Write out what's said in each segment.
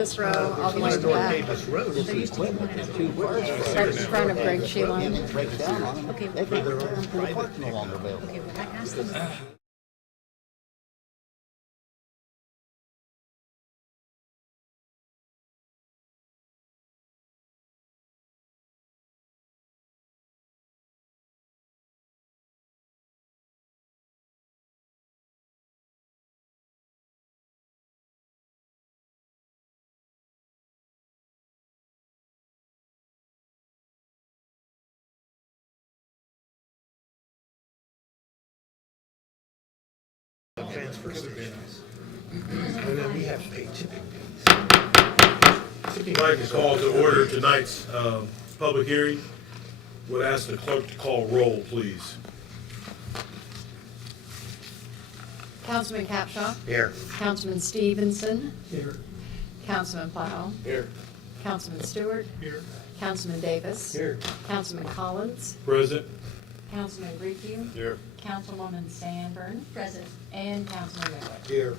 This row, all the way to the back. Davis Road is equivalent to 2 cars. Right in front of Greg Sheila. Break down on them. They think their own park no longer available. Okay, when I asked them. Transfer stipends. And then we have to pay tipping fees. I'd like to call to order tonight's public hearing. Would ask the clerk to call roll, please. Councilman Capshaw. Here. Councilman Stevenson. Here. Councilman Plow. Here. Councilman Stewart. Here. Councilman Davis. Here. Councilman Collins. Present. Councilman Greenview. Here. Councilwoman Sanborn. Present. And Councilman Miller. Here.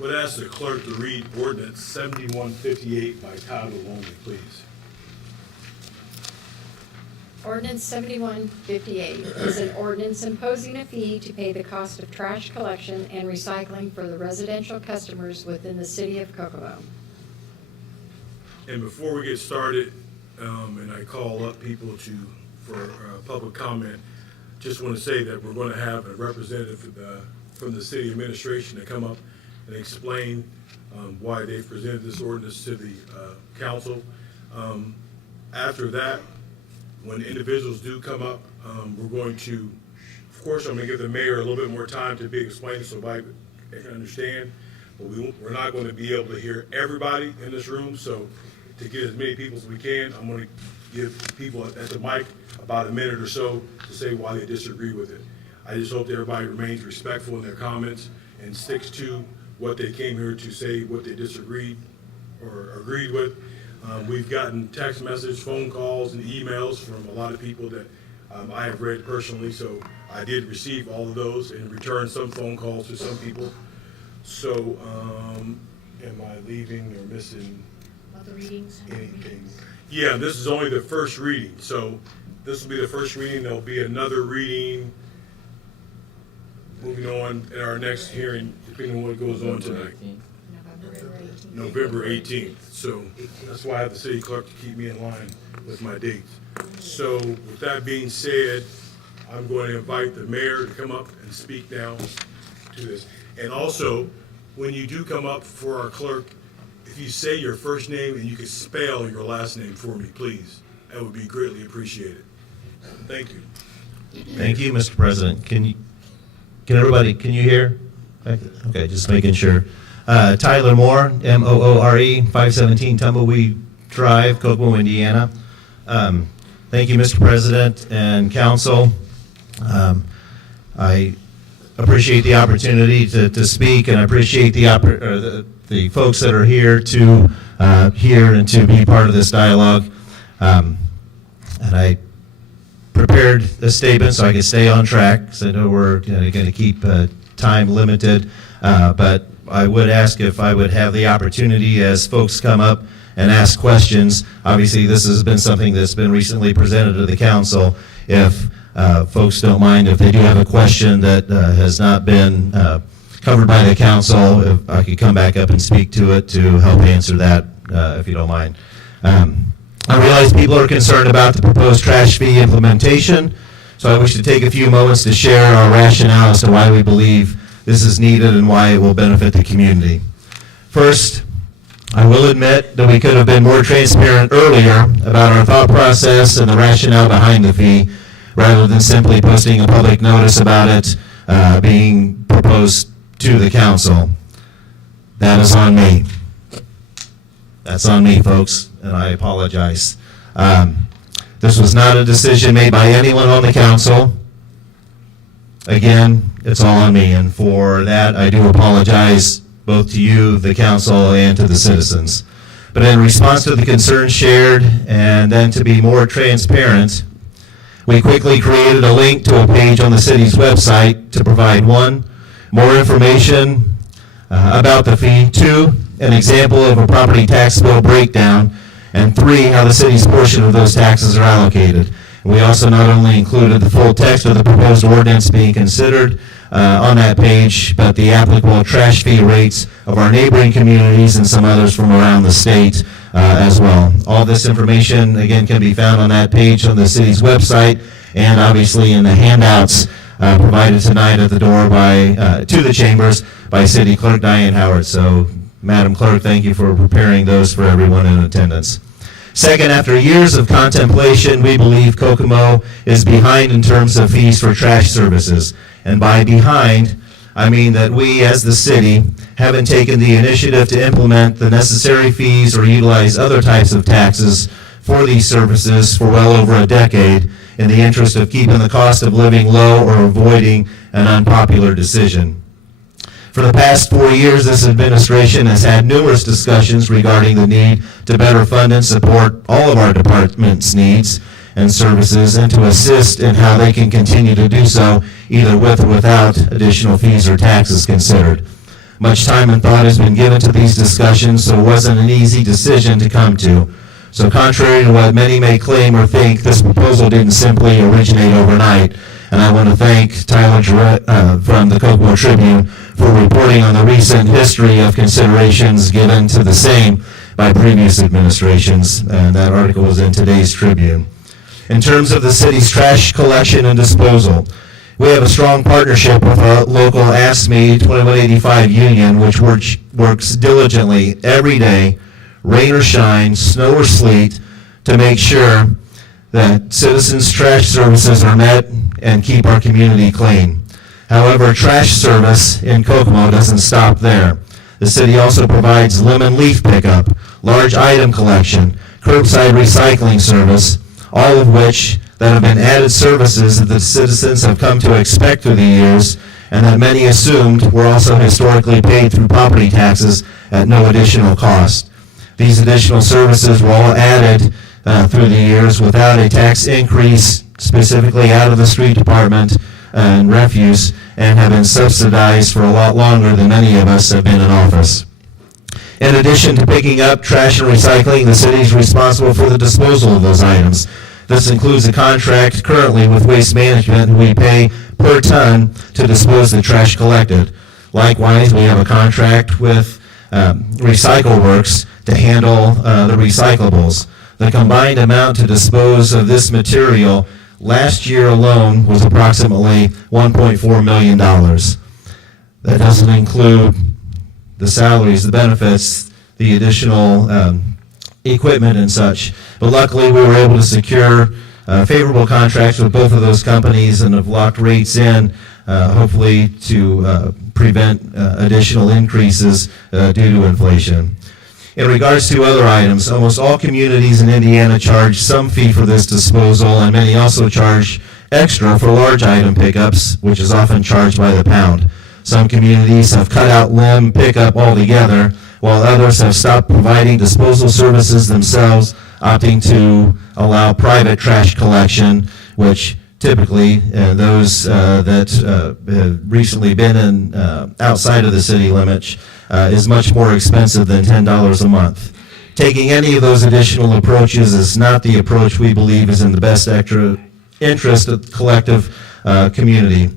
Would ask the clerk to read ordinance 7158 by title only, please. Ordinance 7158 is an ordinance imposing a fee to pay the cost of trash collection and recycling for the residential customers within the city of Kokomo. And before we get started, and I call up people for public comment, just want to say that we're going to have a representative from the city administration to come up and explain why they presented this ordinance to the council. After that, when individuals do come up, we're going to, of course, I'm going to give the mayor a little bit more time to be explained so everybody can understand. But we're not going to be able to hear everybody in this room, so to get as many people as we can, I'm going to give people at the mic about a minute or so to say why they disagree with it. I just hope that everybody remains respectful in their comments and sticks to what they came here to say, what they disagreed or agreed with. We've gotten text messages, phone calls, and emails from a lot of people that I have read personally, so I did receive all of those and returned some phone calls to some people. So, am I leaving or missing Other readings? anything? Yeah, this is only the first reading, so this will be the first reading. There'll be another reading moving on at our next hearing, depending on what goes on tonight. November 18th. So that's why I have the city clerk to keep me in line with my dates. So with that being said, I'm going to invite the mayor to come up and speak now to this. And also, when you do come up for our clerk, if you say your first name and you could spell your last name for me, please, that would be greatly appreciated. Thank you. Thank you, Mr. President. Can you hear? Okay, just making sure. Tyler Moore, M-O-O-R-E, 517 Tumbleweed Drive, Kokomo, Indiana. Thank you, Mr. President and council. I appreciate the opportunity to speak, and I appreciate the folks that are here to hear and to be part of this dialogue. And I prepared a statement so I could stay on track, because I know we're going to keep time limited, but I would ask if I would have the opportunity as folks come up and ask questions. Obviously, this has been something that's been recently presented to the council. If folks don't mind, if they do have a question that has not been covered by the council, if I could come back up and speak to it to help answer that, if you don't mind. I realize people are concerned about the proposed trash fee implementation, so I wish to take a few moments to share our rationale as to why we believe this is needed and why it will benefit the community. First, I will admit that we could have been more transparent earlier about our thought process and the rationale behind the fee, rather than simply posting a public notice about it being proposed to the council. That is on me. That's on me, folks, and I apologize. This was not a decision made by anyone on the council. Again, it's all on me, and for that I do apologize both to you, the council, and to the citizens. But in response to the concerns shared, and then to be more transparent, we quickly created a link to a page on the city's website to provide, one, more information about the fee, two, an example of a property tax bill breakdown, and 3, how the city's portion of those taxes are allocated. We also not only included the full text of the proposed ordinance being considered on that page, but the applicable trash fee rates of our neighboring communities and some others from around the state as well. All this information, again, can be found on that page on the city's website and obviously in the handouts provided tonight at the door to the chambers by City Clerk Diane Howard. So, Madam Clerk, thank you for preparing those for everyone in attendance. Second, after years of contemplation, we believe Kokomo is behind in terms of fees for trash services. And by behind, I mean that we as the city haven't taken the initiative to implement the necessary fees or utilize other types of taxes for these services for well over a decade in the interest of keeping the cost of living low or avoiding an unpopular decision. For the past 4 years, this administration has had numerous discussions regarding the need to better fund and support all of our department's needs and services and to assist in how they can continue to do so, either with or without additional fees or taxes considered. Much time and thought has been given to these discussions, so it wasn't an easy decision to come to. So contrary to what many may claim or think, this proposal didn't simply originate overnight. And I want to thank Tyler Jarrett from the Kokomo Tribune for reporting on the recent history of considerations given to the same by previous administrations, and that article was in today's Tribune. In terms of the city's trash collection and disposal, we have a strong partnership with our local ASME 2185 union, which works diligently every day, rain or shine, snow or sleet, to make sure that citizens' trash services are met and keep our community clean. However, trash service in Kokomo doesn't stop there. The city also provides limb and leaf pickup, large item collection, curbside recycling service, all of which that have been added services that the citizens have come to expect through the years and that many assumed were also historically paid through property taxes at no additional cost. These additional services were all added through the years without a tax increase, specifically out of the street department and refuse, and have been subsidized for a lot longer than many of us have been in office. In addition to picking up trash and recycling, the city is responsible for the disposal of those items. This includes a contract currently with Waste Management, who we pay per ton to dispose the trash collected. Likewise, we have a contract with Recycle Works to handle the recyclables. The combined amount to dispose of this material last year alone was approximately $1.4 million. That doesn't include the salaries, the benefits, the additional equipment and such. But luckily, we were able to secure favorable contracts with both of those companies and have locked rates in, hopefully to prevent additional increases due to inflation. In regards to other items, almost all communities in Indiana charge some fee for this disposal, and many also charge extra for large item pickups, which is often charged by the pound. Some communities have cut out limb pickup altogether, while others have stopped providing disposal services themselves, opting to allow private trash collection, which typically those that have recently been in outside of the city limits is much more expensive than $10 a month. Taking any of those additional approaches is not the approach we believe is in the best interest of the collective community.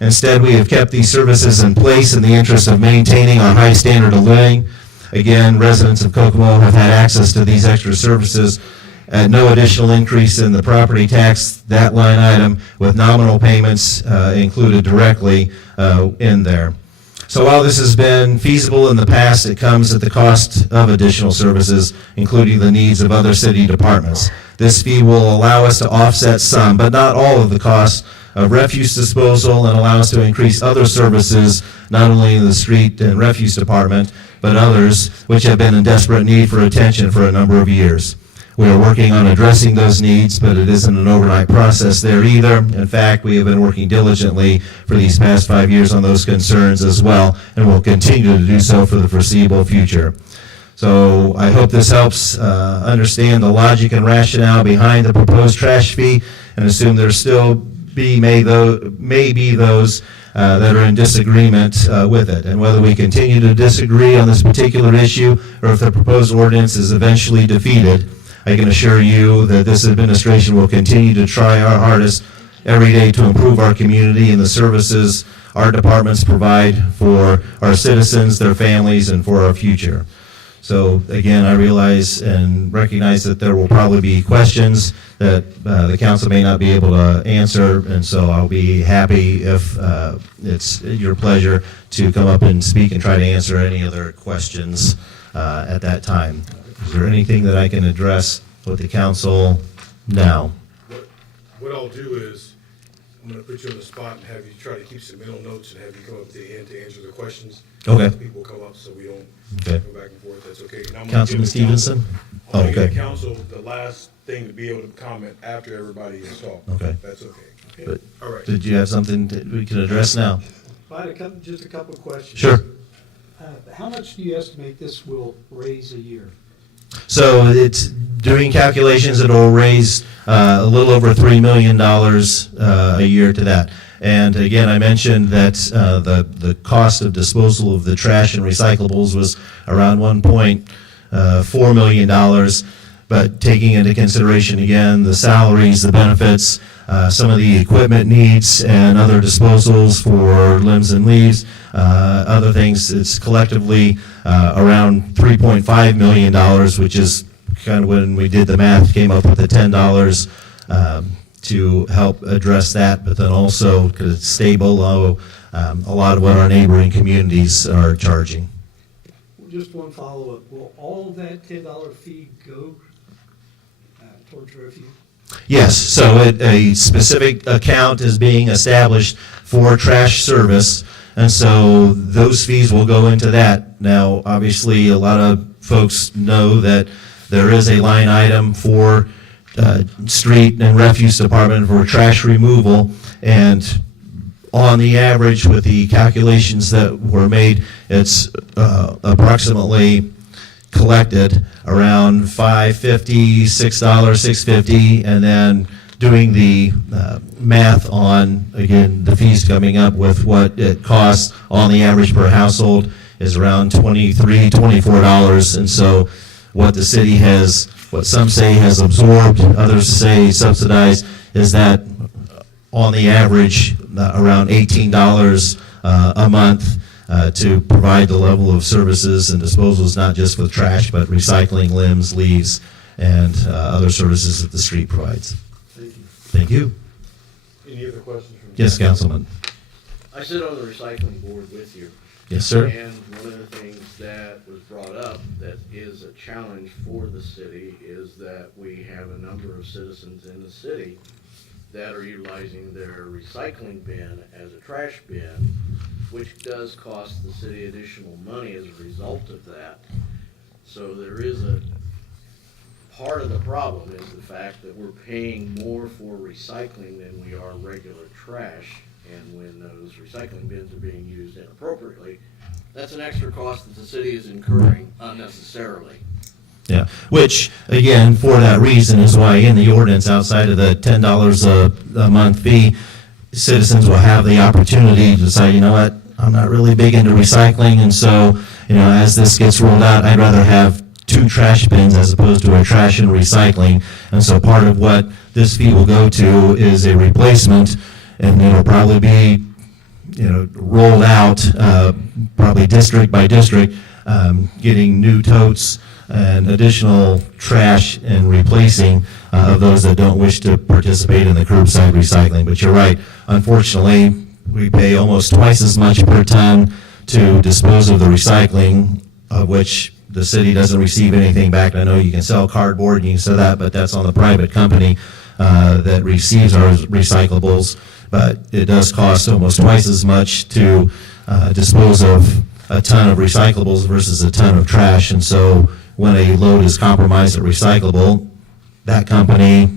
Instead, we have kept these services in place in the interest of maintaining our high standard of living. Again, residents of Kokomo have had access to these extra services at no additional increase in the property tax, that line item, with nominal payments included directly in there. So while this has been feasible in the past, it comes at the cost of additional services, including the needs of other city departments. This fee will allow us to offset some, but not all of the costs of refuse disposal and allow us to increase other services, not only in the street and refuse department, but others which have been in desperate need for attention for a number of years. We are working on addressing those needs, but it isn't an overnight process there either. In fact, we have been working diligently for these past 5 years on those concerns as well, and will continue to do so for the foreseeable future. So I hope this helps understand the logic and rationale behind the proposed trash fee, and assume there still may be those that are in disagreement with it. And whether we continue to disagree on this particular issue or if the proposed ordinance is eventually defeated, I can assure you that this administration will continue to try our hardest every day to improve our community and the services our departments provide for our citizens, their families, and for our future. So again, I realize and recognize that there will probably be questions that the council may not be able to answer, and so I'll be happy if it's your pleasure to come up and speak and try to answer any other questions at that time. Is there anything that I can address with the council now? What I'll do is, I'm gonna put you on the spot and have you try to keep some mental notes and have you come up at the end to answer the questions. Okay. People come up so we don't Okay. go back and forth, that's okay. And I'm gonna Councilman give the council- Stevenson? I'm gonna Oh, give okay. the council the last thing to be able to comment after everybody is talked. Okay. That's okay. But All right. did you have something that we can address now? I had just a couple of questions. Sure. How much do you estimate this will raise a year? So it's doing calculations, it'll raise a little over $3 million a year to that. And again, I mentioned that the cost of disposal of the trash and recyclables was around $1.4 million. But taking into consideration, again, the salaries, the benefits, some of the equipment needs and other disposals for limbs and leaves, other things, it's collectively around $3.5 million, which is kind of when we did the math, came up with the $10 to help address that, but then also could stay below a lot of what our neighboring communities are charging. Just one follow-up. Will all of that $10 fee go towards refuge? Yes, so a specific account is being established for trash service, and so those fees will go into that. Now, obviously, a lot of folks know that there is a line item for street and refuse department for trash removal, and on the average, with the calculations that were made, it's approximately collected around $5.50, $6, $6.50, and then doing the math on, again, the fees coming up with what it costs on the average per household is around $23, $24. And so what the city has, what some say has absorbed, others say subsidized, is that on the average, around $18 a month to provide the level of services and disposals, not just with trash, but recycling, limbs, leaves, and other services that the street provides. Thank you. Thank you. Any other questions from? Yes, Councilman. I sit on the recycling board with you. Yes, sir. And one of the things that was brought up that is a challenge for the city is that we have a number of citizens in the city that are utilizing their recycling bin as a trash bin, which does cost the city additional money as a result of that. So there is a part of the problem is the fact that we're paying more for recycling than we are regular trash. And when those recycling bins are being used inappropriately, that's an extra cost that the city is incurring unnecessarily. Yeah, which, again, for that reason is why in the ordinance, outside of the $10 a month fee, citizens will have the opportunity to decide, you know what, I'm not really big into recycling, and so, you know, as this gets rolled out, I'd rather have 2 trash bins as opposed to a trash and recycling. And so part of what this fee will go to is a replacement, and it'll probably be, you know, rolled out, probably district by district, getting new totes and additional trash and replacing of those that don't wish to participate in the curbside recycling. But you're right, unfortunately, we pay almost twice as much per ton to dispose of the recycling, of which the city doesn't receive anything back. I know you can sell cardboard and you can sell that, but that's on the private company that receives our recyclables. But it does cost almost twice as much to dispose of a ton of recyclables versus a ton of trash. And so when a load is compromised at recyclable, that company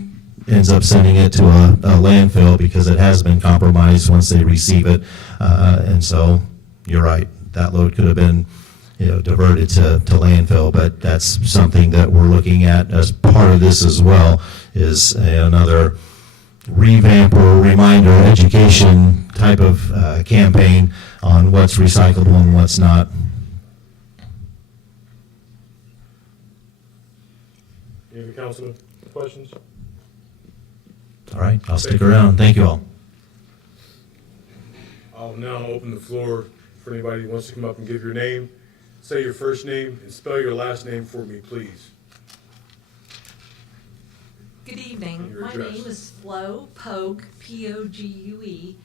ends up sending it to a landfill because it has been compromised once they receive it. And so you're right, that load could have been, you know, diverted to landfill, but that's something that we're looking at as part of this as well, is another revamp or reminder education type of campaign on what's recyclable and what's not. Any other councilman questions? All right, I'll stick around. Thank you all. I'll now open the floor for anybody who wants to come up and give your name. Say your first name and spell your last name for me, please. Good evening. Your My address. name is Flo Pogue, P-O-G-U-E,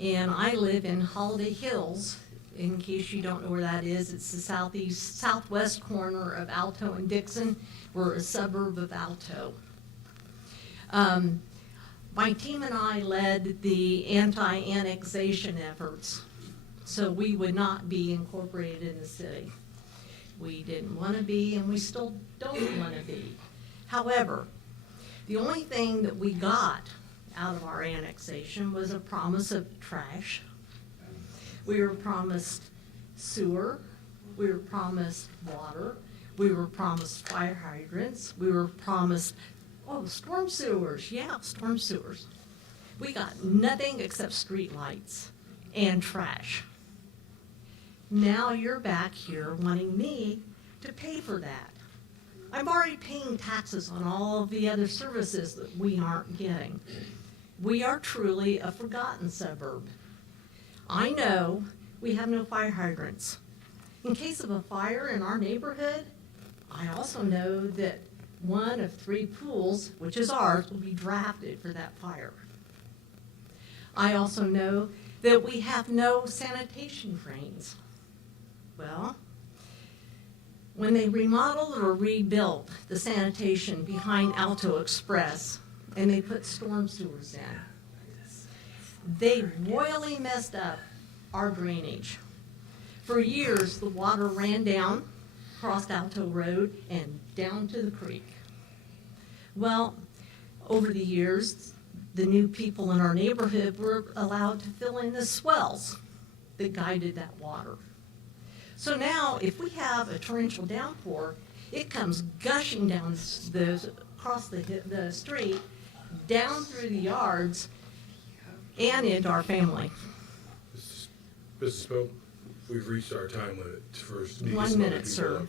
and I live in Holiday Hills. In case you don't know where that is, it's the southwest corner of Alto and Dixon. We're a suburb of Alto. My team and I led the anti-annexation efforts, so we would not be incorporated in the city. We didn't want to be, and we still don't want to be. However, the only thing that we got out of our annexation was a promise of trash. We were promised sewer, we were promised water, we were promised fire hydrants, we were promised, storm sewers, storm sewers. We got nothing except street lights and trash. Now you're back here wanting me to pay for that. I'm already paying taxes on all of the other services that we aren't getting. We are truly a forgotten suburb. I know we have no fire hydrants. In case of a fire in our neighborhood, I also know that one of 3 pools, which is ours, will be drafted for that fire. I also know that we have no sanitation drains. Well, when they remodeled or rebuilt the sanitation behind Alto Express and they put storm sewers in, they royally messed up our drainage. For years, the water ran down, crossed Alto Road, and down to the creek. Well, over the years, the new people in our neighborhood were allowed to fill in the swells that guided that water. So now, if we have a torrential downpour, it comes gushing down across the street, down through the yards, and into our family. Mrs. Pope, we've reached our time limit for me to 1 get some other minute, people sir. up.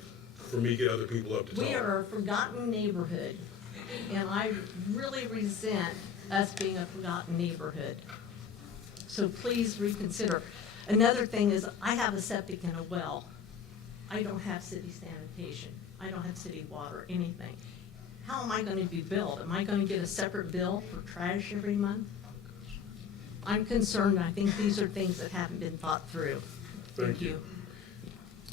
For me to get other people up to talk. We are a forgotten neighborhood, and I really resent us being a forgotten neighborhood. So please reconsider. Another thing is, I have a septic and a well. I don't have city sanitation. I don't have city water, anything. How am I going to be billed? Am I going to get a separate bill for trash every month? I'm concerned. I think these are things that haven't been thought through. Thank you.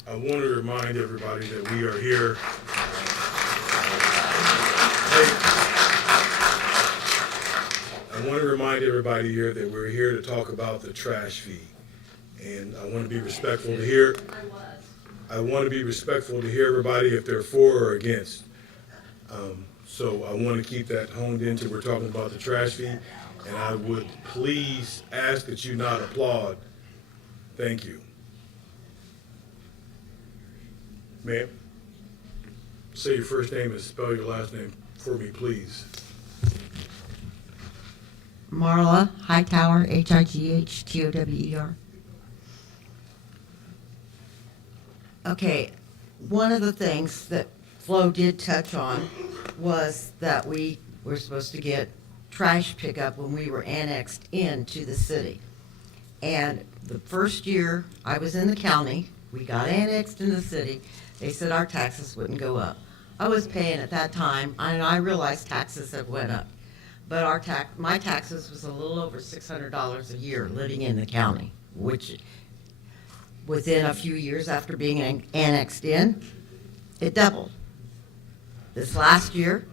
I want to remind everybody that we are here. I want to remind everybody here that we're here to talk about the trash fee. And I want to be respectful to hear. I want to be respectful to hear everybody if they're for or against. So I want to keep that honed into, we're talking about the trash fee. And I would please ask that you not applaud. Thank you. Ma'am, say your first name and spell your last name for me, please. Marla Hightower, Hightower. Okay, one of the things that Flo did touch on was that we were supposed to get trash pickup when we were annexed into the city. And the first year I was in the county, we got annexed in the city, they said our taxes wouldn't go up. I was paying at that time, and I realized taxes had went up. But my taxes was a little over $600 a year living in the county, which within a few years after being annexed in, it doubled. This last year,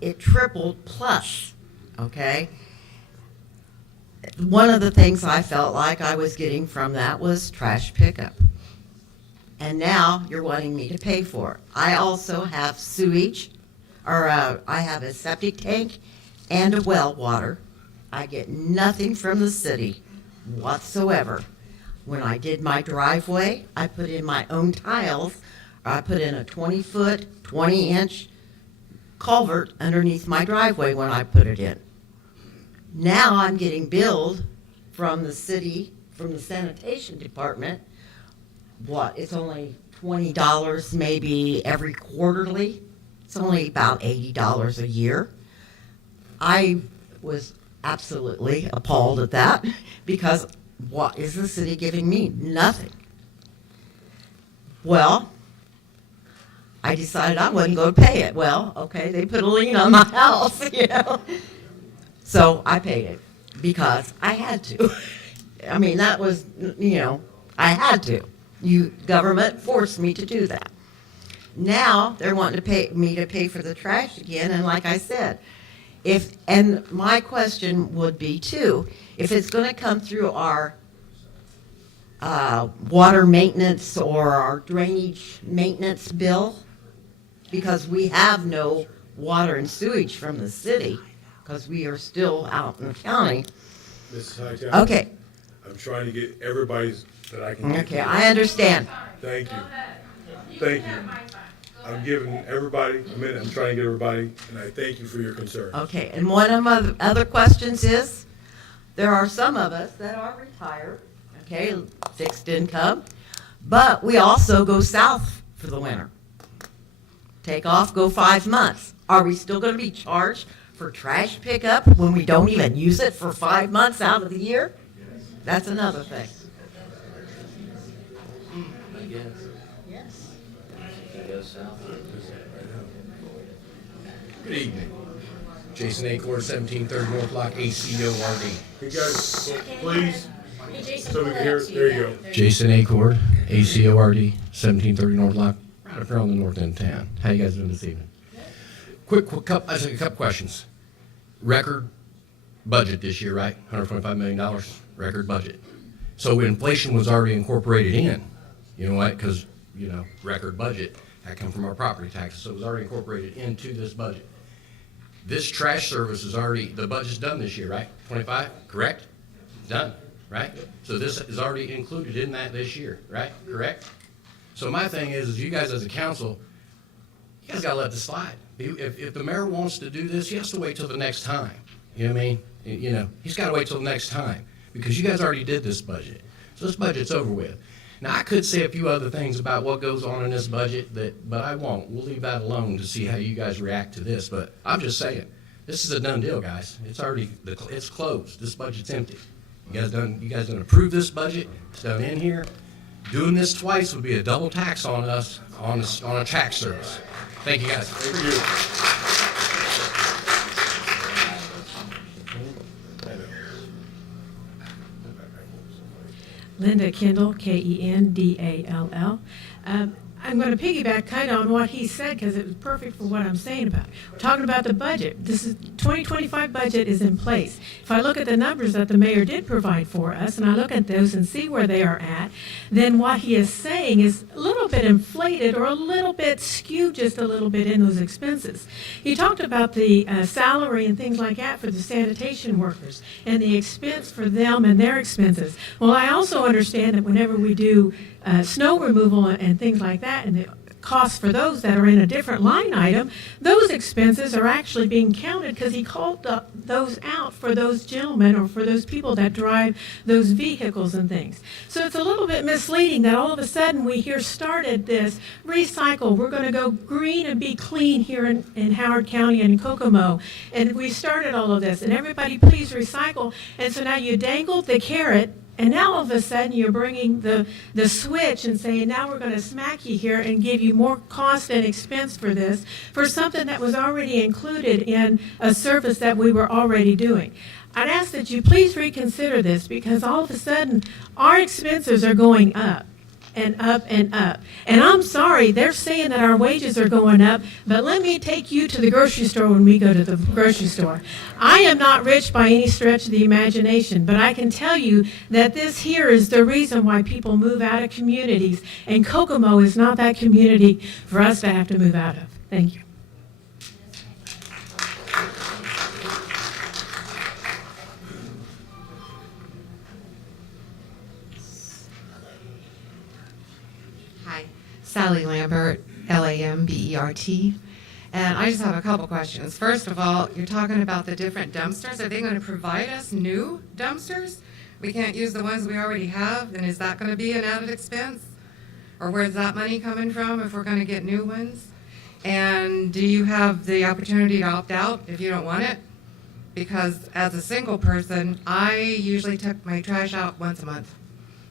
it tripled plus, okay? One of the things I felt like I was getting from that was trash pickup. And now you're wanting me to pay for it. I also have sewage, I have a septic tank and a well water. I get nothing from the city whatsoever. When I did my driveway, I put in my own tiles. I put in a 20-foot, 20-inch culvert underneath my driveway when I put it in. Now I'm getting billed from the city, from the sanitation department. What, it's only $20 maybe every quarterly? It's only about $80 a year. I was absolutely appalled at that because what is the city giving me? Nothing. Well, I decided I wasn't going to pay it. Well, okay, they put a lien on my house, you know. So I paid it because I had to. I mean, that was, you know, I had to. Government forced me to do that. Now they're wanting to pay me to pay for the trash again, and like I said, and my question would be too, if it's going to come through our water maintenance or our drainage maintenance bill, because we have no water and sewage from the city, because we are still out in the county. Mrs. Hightower? Okay, I'm trying to get everybody's that I can get. okay, I understand. Thank you. Thank you. I'm giving everybody a minute. I'm trying to get everybody, and I thank you for your concern. Okay, and one of my other questions is, there are some of us that are retired, okay, fixed income, but we also go south for the winter. Take off, go 5 months. Are we still gonna be charged for trash pickup when we don't even use it for 5 months out of the year? That's another thing. I guess. Yes. I guess so. Good evening. Jason Acor, 1730 North Block, ACORD. Hey guys, please, so we can hear, there you go. Jason Acor, ACORD, 1730 North Block, right up here on the north end of town. How you guys doing this evening? Quick couple questions. Record budget this year, right? $125 million, record budget. So inflation was already incorporated in, you know what? Because, you know, record budget, that come from our property taxes, so it was already incorporated into this budget. This trash service is already, the budget's done this year, right? 25, correct? Done, right? So this is already included in that this year, right? Correct? So my thing is you guys as a council, you guys gotta let this slide. If the mayor wants to do this, he has to wait till the next time. You know what I mean? You know, he's gotta wait till the next time because you guys already did this budget. So this budget's over with. Now, I could say a few other things about what goes on in this budget, but I won't. We'll leave that alone to see how you guys react to this. But I'm just saying, this is a done deal, guys. It's closed. This budget's empty. You guys done approve this budget. It's done in here. Doing this twice would be a double tax on us on a tax service. Thank you, guys. Thank you. Linda Kendall, Kendall. I'm going to piggyback kind of on what he said because it was perfect for what I'm saying about. We're talking about the budget. This is 2025 budget is in place. If I look at the numbers that the mayor did provide for us, and I look at those and see where they are at, then what he is saying is a little bit inflated or a little bit skewed just a little bit in those expenses. He talked about the salary and things like that for the sanitation workers and the expense for them and their expenses. Well, I also understand that whenever we do snow removal and things like that, and the costs for those that are in a different line item, those expenses are actually being counted because he called those out for those gentlemen or for those people that drive those vehicles and things. So it's a little bit misleading that all of a sudden we here started this recycle. We're going to go green and be clean here in Howard County and Kokomo. And we started all of this. And everybody please recycle. And so now you dangled the carrot. And now all of a sudden you're bringing the switch and saying, now we're going to smack you here and give you more cost and expense for this, for something that was already included in a service that we were already doing. I'd ask that you please reconsider this because all of a sudden our expenses are going up and up and up. And I'm sorry, they're saying that our wages are going up, but let me take you to the grocery store when we go to the grocery store. I am not rich by any stretch of the imagination, but I can tell you that this here is the reason why people move out of communities, and Kokomo is not that community for us to have to move out of. Thank you. Hi, Sally Lambert, Lambert. And I just have a couple questions. First of all, you're talking about the different dumpsters. Are they going to provide us new dumpsters? We can't use the ones we already have, and is that going to be an added expense? Or where's that money coming from if we're going to get new ones? And do you have the opportunity to opt out if you don't want it? Because as a single person, I usually took my trash out once a month.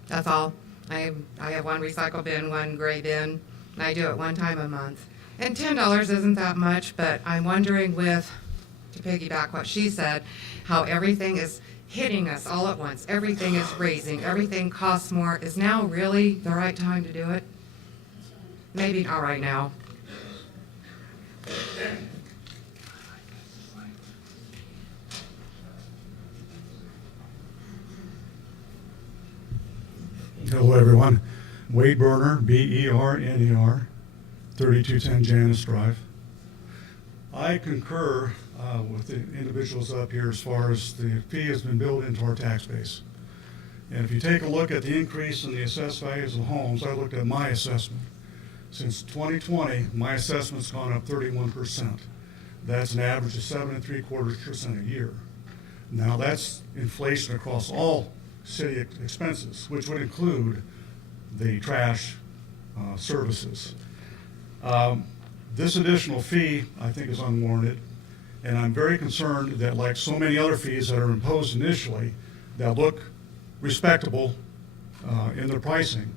That's all. I have one recycle bin, one gray bin, and I do it one time a month. And $10 isn't that much, but I'm wondering to piggyback what she said, how everything is hitting us all at once. Everything is raising, everything costs more. Is now really the right time to do it? Maybe not right now. Hello, everyone. Wade Berner, B-E-R-N-E-R, 3210 Janice Drive. I concur with the individuals up here as far as the fee has been built into our tax base. And if you take a look at the increase in the assessed values of homes, I looked at my assessment. Since 2020, my assessment's gone up 31%. That's an average of 7.75% a year. Now that's inflation across all city expenses, which would include the trash services. This additional fee, I think, is unwarranted, and I'm very concerned that, like so many other fees that are imposed initially that look respectable in their pricing,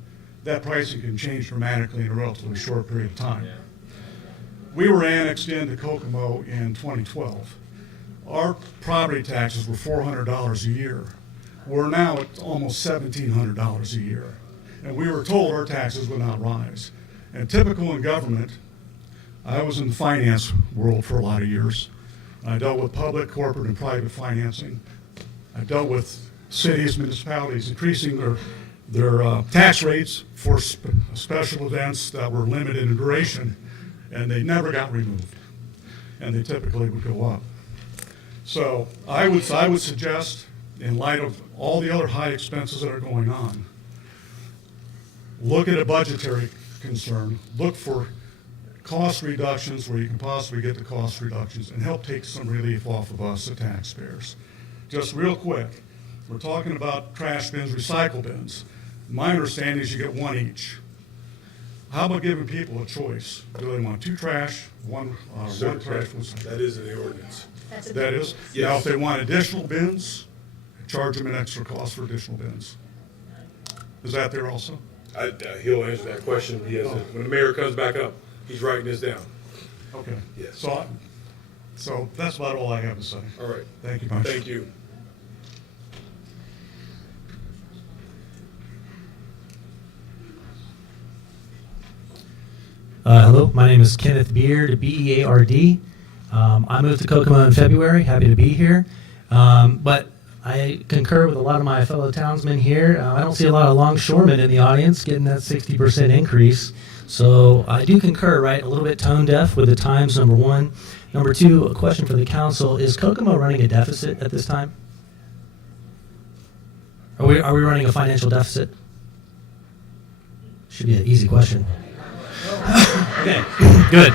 that pricing can change dramatically in a relatively short period of time. We were annexed into Kokomo in 2012. Our property taxes were $400 a year. We're now at almost $1,700 a year. And we were told our taxes would not rise. And typical in government, I was in the finance world for a lot of years. I dealt with public, corporate, and private financing. I dealt with cities, municipalities increasing their tax rates for special events that were limited in duration, and they never got removed. And they typically would go up. So I would suggest, in light of all the other high expenses that are going on, look at a budgetary concern, look for cost reductions where you can possibly get the cost reductions and help take some relief off of us, the taxpayers. Just real quick, we're talking about trash bins, recycle bins. My understanding is you get one each. How about giving people a choice? Do they want two trash, one Sir, trash, one recycle? that is in the ordinance. That is? Yes. Now, if they want additional bins, charge them an extra cost for additional bins. Is that there also? He'll answer that question. When the mayor comes back up, he's writing this down. Okay. Yes. So that's about all I have to say. All right. Thank you much. Thank you. Hello, my name is Kenneth Beard, B-E-A-R-D. I moved to Kokomo in February, happy to be here. But I concur with a lot of my fellow townsmen here. I don't see a lot of longshoremen in the audience getting that 60% increase. So I do concur, right? A little bit tone deaf with the times, number one. Number two, a question for the council. Is Kokomo running a deficit at this time? Are we running a financial deficit? Should be an easy question. Okay, good.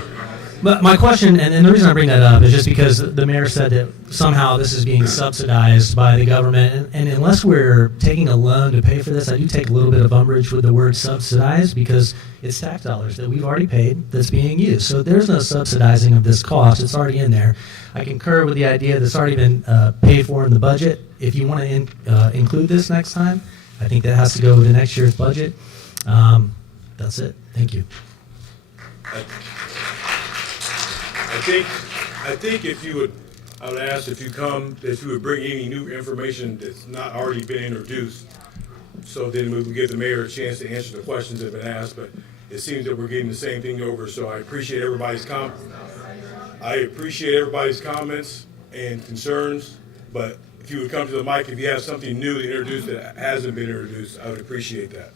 But my question, and the reason I bring that up is just because the mayor said that somehow this is being subsidized by the government, and unless we're taking a loan to pay for this, I do take a little bit of umbrage with the word subsidized because it's tax dollars that we've already paid that's being used. So there's no subsidizing of this cost. It's already in there. I concur with the idea that's already been paid for in the budget. If you want to include this next time, I think that has to go with the next year's budget. That's it. Thank you. I think I would ask if you come, that you would bring any new information that's not already been introduced. So then we would give the mayor a chance to answer the questions that have been asked, but it seems that we're getting the same thing over, so I appreciate everybody's comments and concerns, but if you would come to the mic, if you have something new to introduce that hasn't been introduced, I would appreciate that.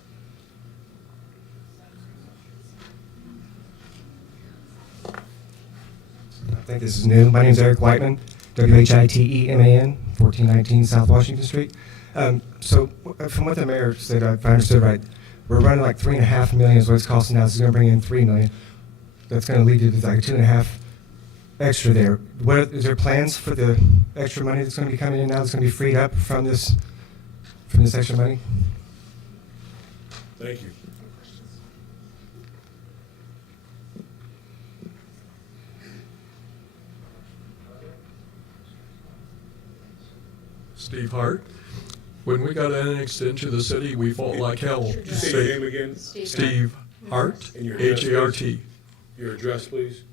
I think this is new. My name is Eric Whiteman, W-H-I-T-E-M-A-N, 1419 South Washington Street. So from what the mayor said, if I understood right, we're running like $3.5 million is what it's costing now. This is going to bring in $3 million. That's going to lead you to like $2.5 extra there. Is there plans for the extra money that's going to be coming in now that's going to be freed up from this extra money? Thank you. Steve Hart. When we got annexed into the city, we fought like hell. Just say your name again. Steve Hart, And your address, H-A-R-T. Your address, please.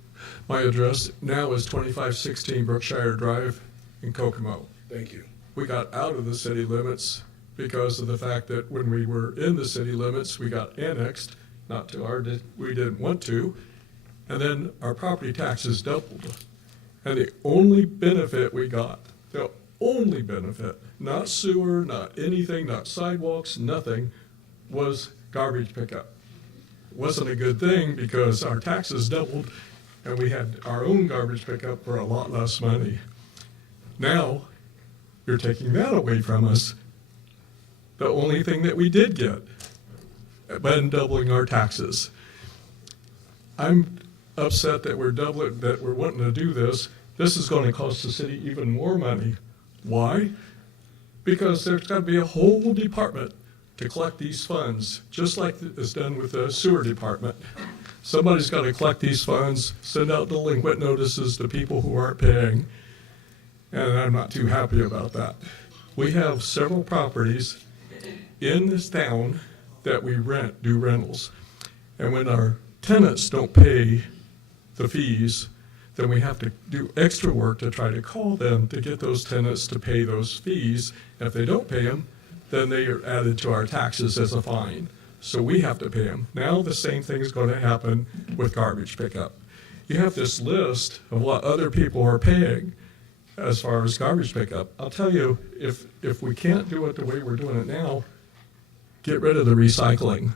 My address now is 2516 Brookshire Drive in Kokomo. Thank you. We got out of the city limits because of the fact that when we were in the city limits, we got annexed, not to our, we didn't want to, and then our property taxes doubled. And the only benefit we got, the only benefit, not sewer, not anything, not sidewalks, nothing, was garbage pickup. Wasn't a good thing because our taxes doubled and we had our own garbage pickup for a lot less money. Now, you're taking that away from us. The only thing that we did get, but doubling our taxes. I'm upset that we're doubling, that we're wanting to do this. This is going to cost the city even more money. Why? Because there's got to be a whole department to collect these funds, just like is done with the sewer department. Somebody's got to collect these funds, send out delinquent notices to people who aren't paying, and I'm not too happy about that. We have several properties in this town that we do rentals. And when our tenants don't pay the fees, then we have to do extra work to try to call them to get those tenants to pay those fees. And if they don't pay them, then they are added to our taxes as a fine. So we have to pay them. Now the same thing is going to happen with garbage pickup. You have this list of what other people are paying as far as garbage pickup. I'll tell you, if we can't do it the way we're doing it now, get rid of the recycling.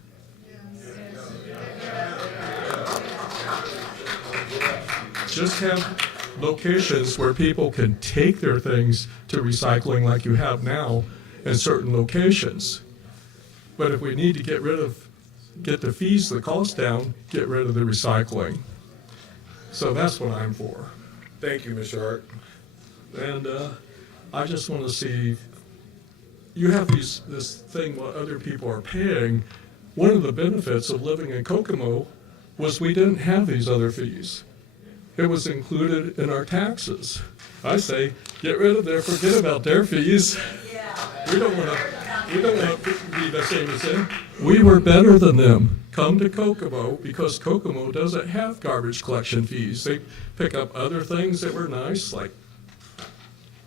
Just have locations where people can take their things to recycling like you have now in certain locations. But if we need to get the fees, the cost down, get rid of the recycling. So that's what I'm for. Thank you, Mr. Hart. And I just want to see, you have this thing what other people are paying. One of the benefits of living in Kokomo was we didn't have these other fees. It was included in our taxes. I say, get rid of forget about their fees. We don't want to be the same as them. We were better than them. Come to Kokomo because Kokomo doesn't have garbage collection fees. They pick up other things that were nice, like,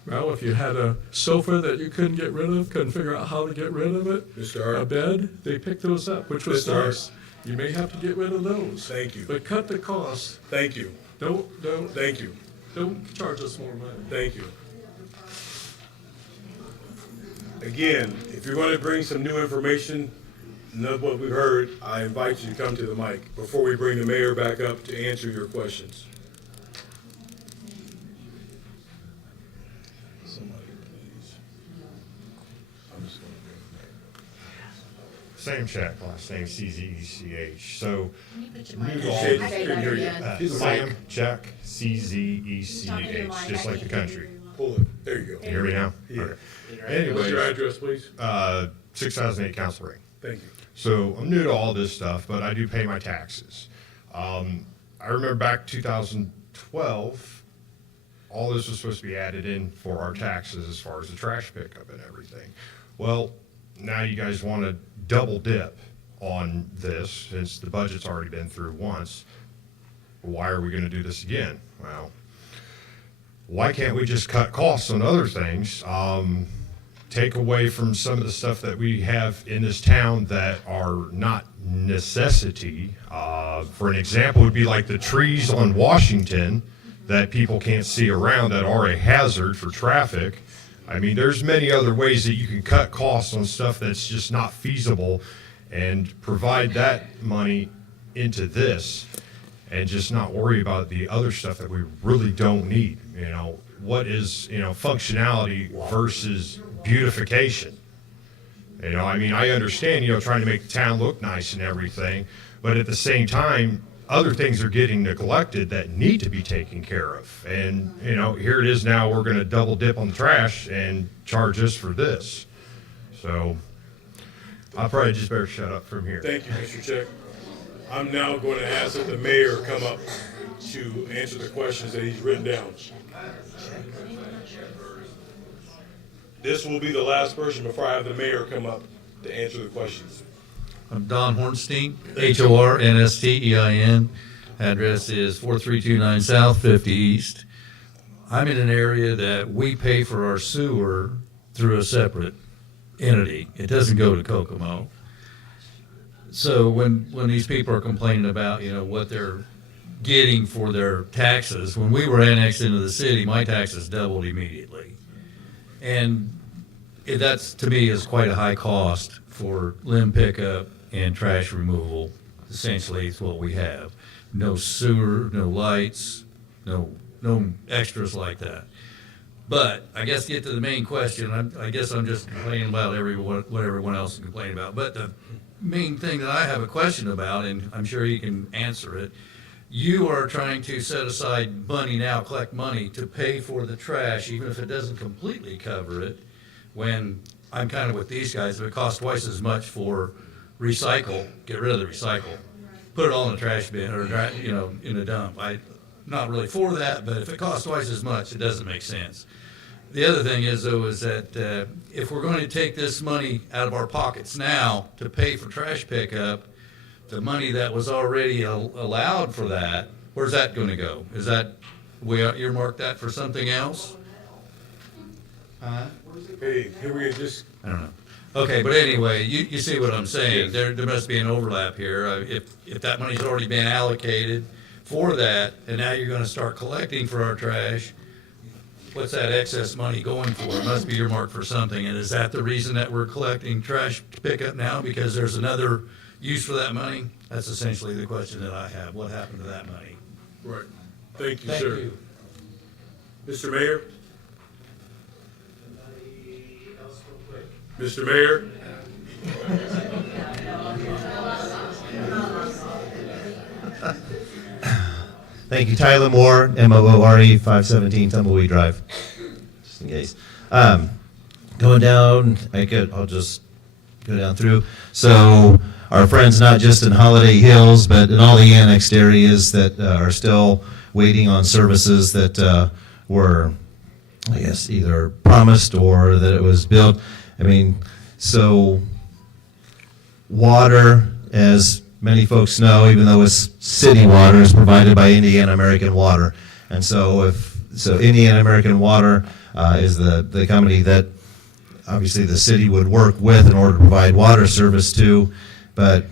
well, if you had a sofa that you couldn't get rid of, couldn't figure out how to get rid of it, Mr. Hart. a bed, they picked those up, which was Mr. Hart. nice. You may have to get rid of those. Thank you. But cut the cost. Thank you. Thank you. Don't charge us more money. Thank you. Again, if you're going to bring some new information, none of what we've heard, I invite you to come to the mic before we bring the mayor back up to answer your questions. Somebody, please. I'm just going to bring Same check, last name C-Z-E-C-H. So, Can you put your new mic to on? all, I didn't know you did. Sam check, C-Z-E-C-H, just like the country. Pull it. There you go. You hear me now? Yeah. Okay. What's Anyways, your address, please? 6008 Council Ring. Thank you. So I'm new to all this stuff, but I do pay my taxes. I remember back 2012, all this was supposed to be added in for our taxes as far as the trash pickup and everything. Well, now you guys want to double dip on this since the budget's already been through once. Why are we going to do this again? Well, why can't we just cut costs on other things? Take away from some of the stuff that we have in this town that are not necessity. For an example, would be like the trees on Washington that people can't see around that are a hazard for traffic. I mean, there's many other ways that you can cut costs on stuff that's just not feasible and provide that money into this and just not worry about the other stuff that we really don't need. You know, what is, functionality versus beautification? I mean, I understand, trying to make the town look nice and everything, but at the same time, other things are getting neglected that need to be taken care of. And, you know, here it is now, we're gonna double dip on the trash and charge us for this. So, I'll probably just better shut up from here. Thank you, Mr. Check. I'm now going to ask that the mayor come up to answer the questions that he's written down. This will be the last person before I have the mayor come up to answer the questions. I'm Don Hornstein, Hornstein. Address is 4329 South 50 East. I'm in an area that we pay for our sewer through a separate entity. It doesn't go to Kokomo. So when these people are complaining about, you know, what they're getting for their taxes, when we were annexed into the city, my taxes doubled immediately. And that's, to me, is quite a high cost for limb pickup and trash removal. Essentially, it's what we have. No sewer, no lights, no extras like that. But I guess to get to the main question, I guess I'm just complaining about what everyone else is complaining about. But the main thing that I have a question about, and I'm sure you can answer it, you are trying to set aside money now, collect money to pay for the trash, even if it doesn't completely cover it, when I'm kind of with these guys, if it costs twice as much for recycle, get rid of the recycle, put it all in a trash bin or, you know, in a dump. I'm not really for that, but if it costs twice as much, it doesn't make sense. The other thing is, though, is that if we're going to take this money out of our pockets now to pay for trash pickup, the money that was already allowed for that, where's that going to go? Is that, we earmarked that for something else? Hey, here we go, just. I don't know. Okay, but anyway, you see what I'm saying. There must be an overlap here. If that money's already been allocated for that, and now you're gonna start collecting for our trash, what's that excess money going for? It must be earmarked for something. And is that the reason that we're collecting trash pickup now? Because there's another use for that money? That's essentially the question that I have. What happened to that money? Right. Thank you, Thank sir. you. Mr. Mayor? Mr. Mayor? Thank you, Tyler Moore, Moore, 517 Tumbleweed Drive, just in case. Going down, I'll just go down through. So our friends, not just in Holiday Hills, but in all the annexed areas that are still waiting on services that were, I guess, either promised or that it was built. I mean, so water, as many folks know, even though it's city water, is provided by Indiana American Water. And so Indiana American Water is the company that obviously the city would work with in order to provide water service to, but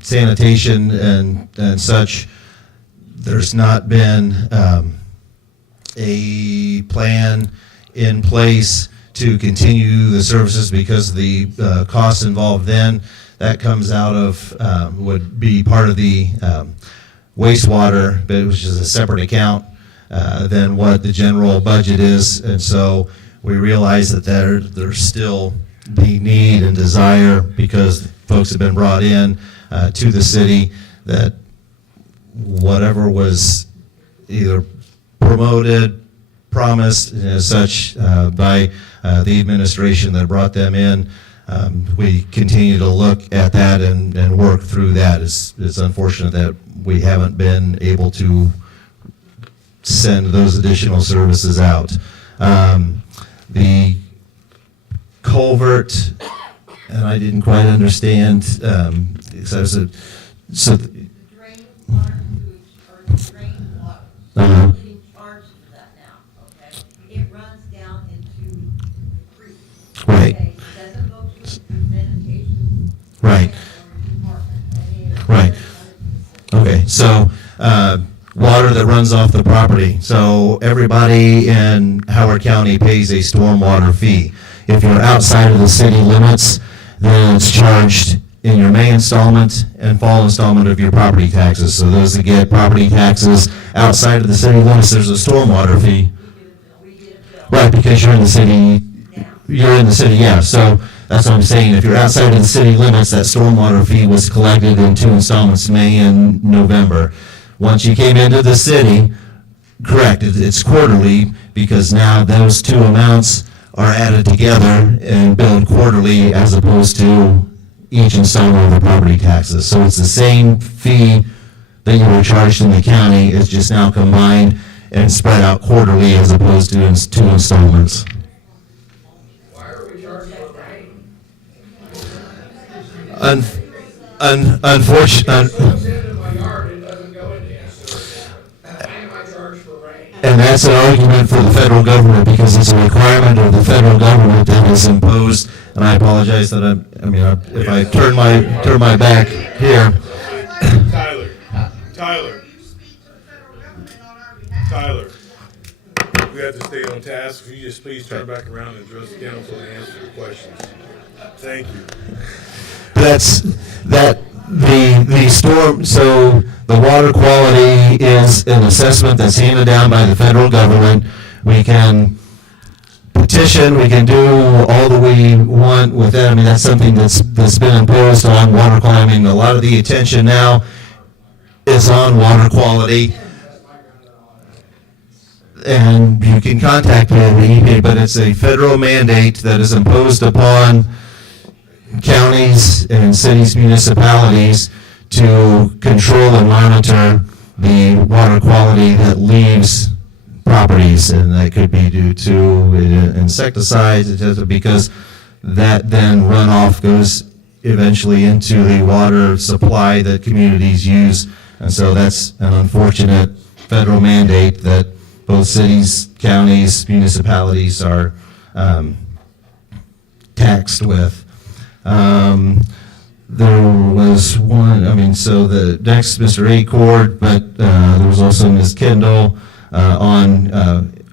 sanitation and such, there's not been a plan in place to continue the services because of the costs involved then. That comes out of, would be part of the wastewater, but which is a separate account than what the general budget is. And so we realize that there's still the need and desire, because folks have been brought in to the city, that whatever was either promoted, promised, and as such by the administration that brought them in, we continue to look at that and work through that. It's unfortunate that we haven't been able to send those additional services out. The culvert, and I didn't quite understand, so Drain water, or drain water. We're getting charged for that now, okay? It runs down into the creek. Right. Okay? It doesn't go to sanitation. Right. Or department. Right. Okay, so water that runs off the property. So everybody in Howard County pays a stormwater fee. If you're outside of the city limits, then it's charged in your May installment and fall installment of your property taxes. So those that get property taxes outside of the city limits, there's a stormwater fee. Right, because you're in the city, yeah. So That's what I'm saying. If you're outside of the city limits, that stormwater fee was collected in 2 installments, May and November. Once you came into the city, correct, it's quarterly, because now those 2 amounts are added together and billed quarterly as opposed to each installment of the property taxes. So it's the same fee that you were charged in the county, it's just now combined and spread out quarterly as opposed to in 2 installments. And that's an argument for the federal government, because it's a requirement of the federal government that is imposed. And I apologize that if I turn my back here. Tyler, we have to stay on task. If you just please turn back around and address the council and answer the questions. Thank you. The storm, so the water quality is an assessment that's handed down by the federal government. We can petition, we can do all that we want with that. I mean, that's something that's been imposed on water quality. I mean, a lot of the attention now is on water quality. And you can contact me at the EPA, but it's a federal mandate that is imposed upon counties and cities, municipalities to control and monitor the water quality that leaves properties, and that could be due to insecticides, because that then runoff goes eventually into the water supply that communities use. And so that's an unfortunate federal mandate that both cities, counties, municipalities are taxed with. There was one, so the next, Mr. Acord, but there was also Ms. Kendall on,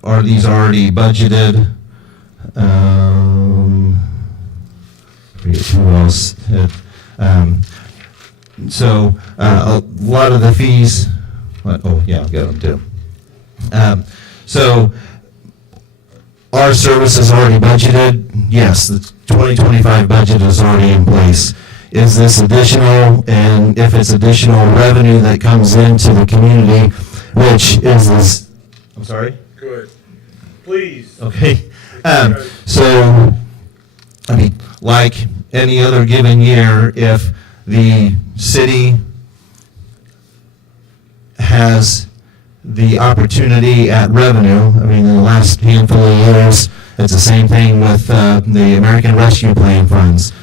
are these already budgeted? Forget who else had, so a lot of the fees, oh yeah, I've got them too. So our service is already budgeted. Yes, the 2025 budget is already in place. Is this additional? And if it's additional revenue that comes into the community, which is this, I'm sorry? Go ahead. Please. Okay. So, like any other given year, if the city has the opportunity at revenue, in the last handful of years, it's the same thing with the American Rescue Plan funds.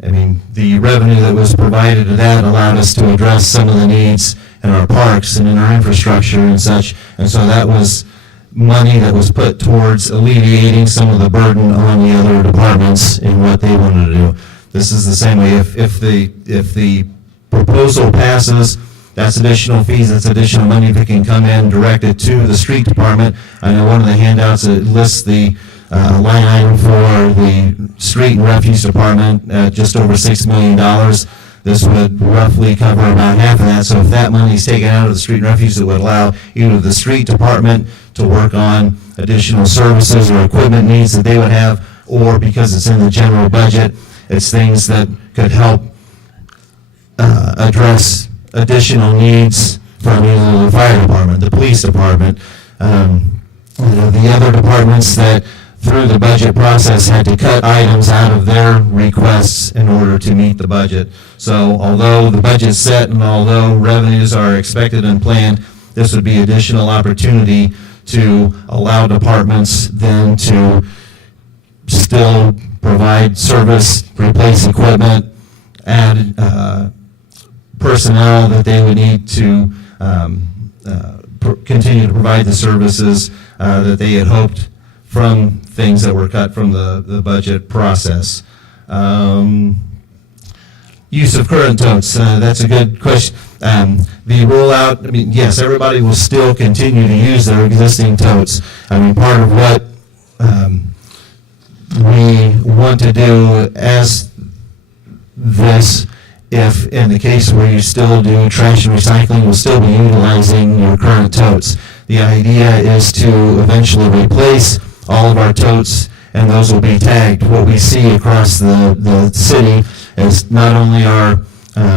The revenue that was provided to that allowed us to address some of the needs in our parks and in our infrastructure and such. And so that was money that was put towards alleviating some of the burden on the other departments in what they wanted to do. This is the same way. If the proposal passes, that's additional fees, that's additional money that can come in directed to the street department. I know one of the handouts that lists the line item for the street and refuse department at just over $6 million. This would roughly cover about half of that. So if that money is taken out of the street and refuse, it would allow either the street department to work on additional services or equipment needs that they would have, or because it's in the general budget, it's things that could help address additional needs from either the fire department, the police department, the other departments that through the budget process had to cut items out of their requests in order to meet the budget. So although the budget's set and although revenues are expected and planned, this would be additional opportunity to allow departments then to still provide service, replace equipment, add personnel that they would need to continue to provide the services that they had hoped from things that were cut from the budget process. Use of current totes, that's a good question. The rollout, yes, everybody will still continue to use their existing totes. Part of what we want to do as this, if in the case where you still do trash and recycling, we'll still be utilizing your current totes. The idea is to eventually replace all of our totes and those will be tagged. What we see across the city is not only are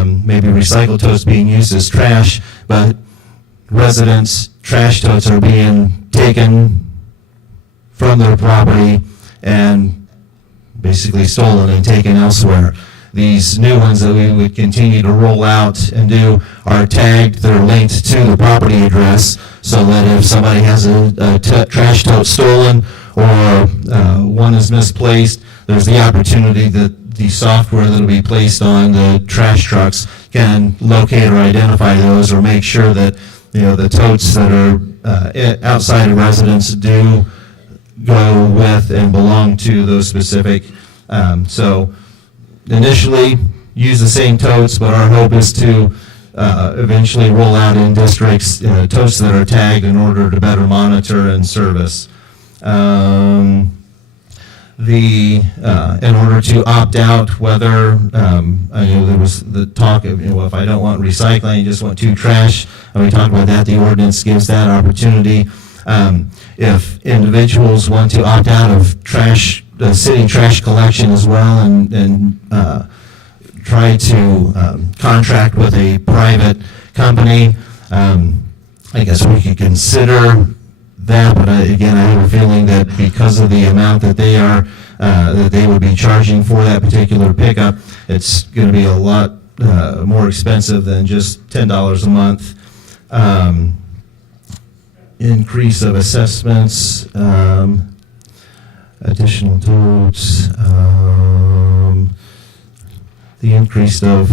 maybe recycled totes being used as trash, but residents' trash totes are being taken from their property and basically stolen and taken elsewhere. These new ones that we would continue to roll out and do are tagged, they're linked to the property address, so that if somebody has a trash tote stolen or one is misplaced, there's the opportunity that the software that will be placed on the trash trucks can locate or identify those, or make sure that, you know, the totes that are outside of residents do go with and belong to those specific. So initially use the same totes, but our hope is to eventually roll out in districts totes that are tagged in order to better monitor and service. In order to opt out, whether, I know there was the talk of, you know, well, if I don't want recycling, I just want two trash, and we talked about that, the ordinance gives that opportunity. If individuals want to opt out of trash, city trash collection as well, and try to contract with a private company, I guess we could consider that, but again, I have a feeling that because of the amount that they are, that they would be charging for that particular pickup, it's going to be a lot more expensive than just $10 a month. Increase of assessments, additional totes, the increase of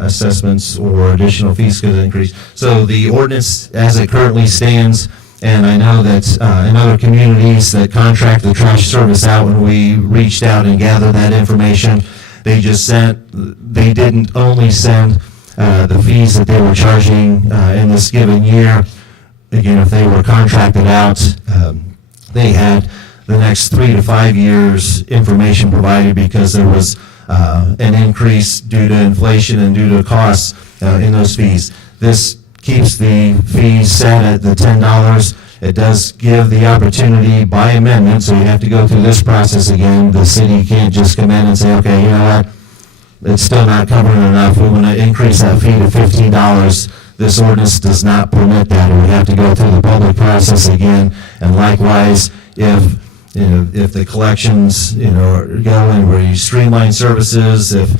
assessments or additional fees could increase. So the ordinance as it currently stands, and I know that in other communities that contract the trash service out, when we reached out and gathered that information, they didn't only send the fees that they were charging in this given year. Again, if they were contracted out, they had the next 3 to 5 years information provided, because there was an increase due to inflation and due to costs in those fees. This keeps the fees set at the $10. It does give the opportunity by amendment, so you have to go through this process again. The city can't just come in and say, okay, you know what, it's still not covering enough, we want to increase that fee to $15. This ordinance does not permit that, and we have to go through the public process again. And likewise, if the collections, are going where you streamline services, if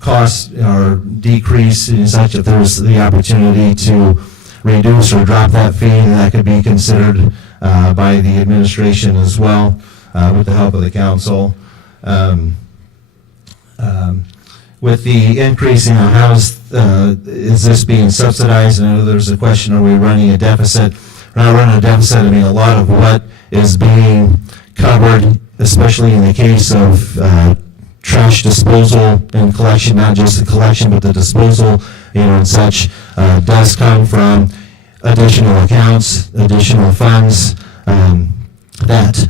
costs are decreased and such, if there's the opportunity to reduce or drop that fee, that could be considered by the administration as well, with the help of the council. With the increase, how is this being subsidized? I know there's a question, are we running a deficit? We're not running a deficit. I mean, a lot of what is being covered, especially in the case of trash disposal and collection, not just the collection, but the disposal, and such, does come from additional accounts, additional funds, that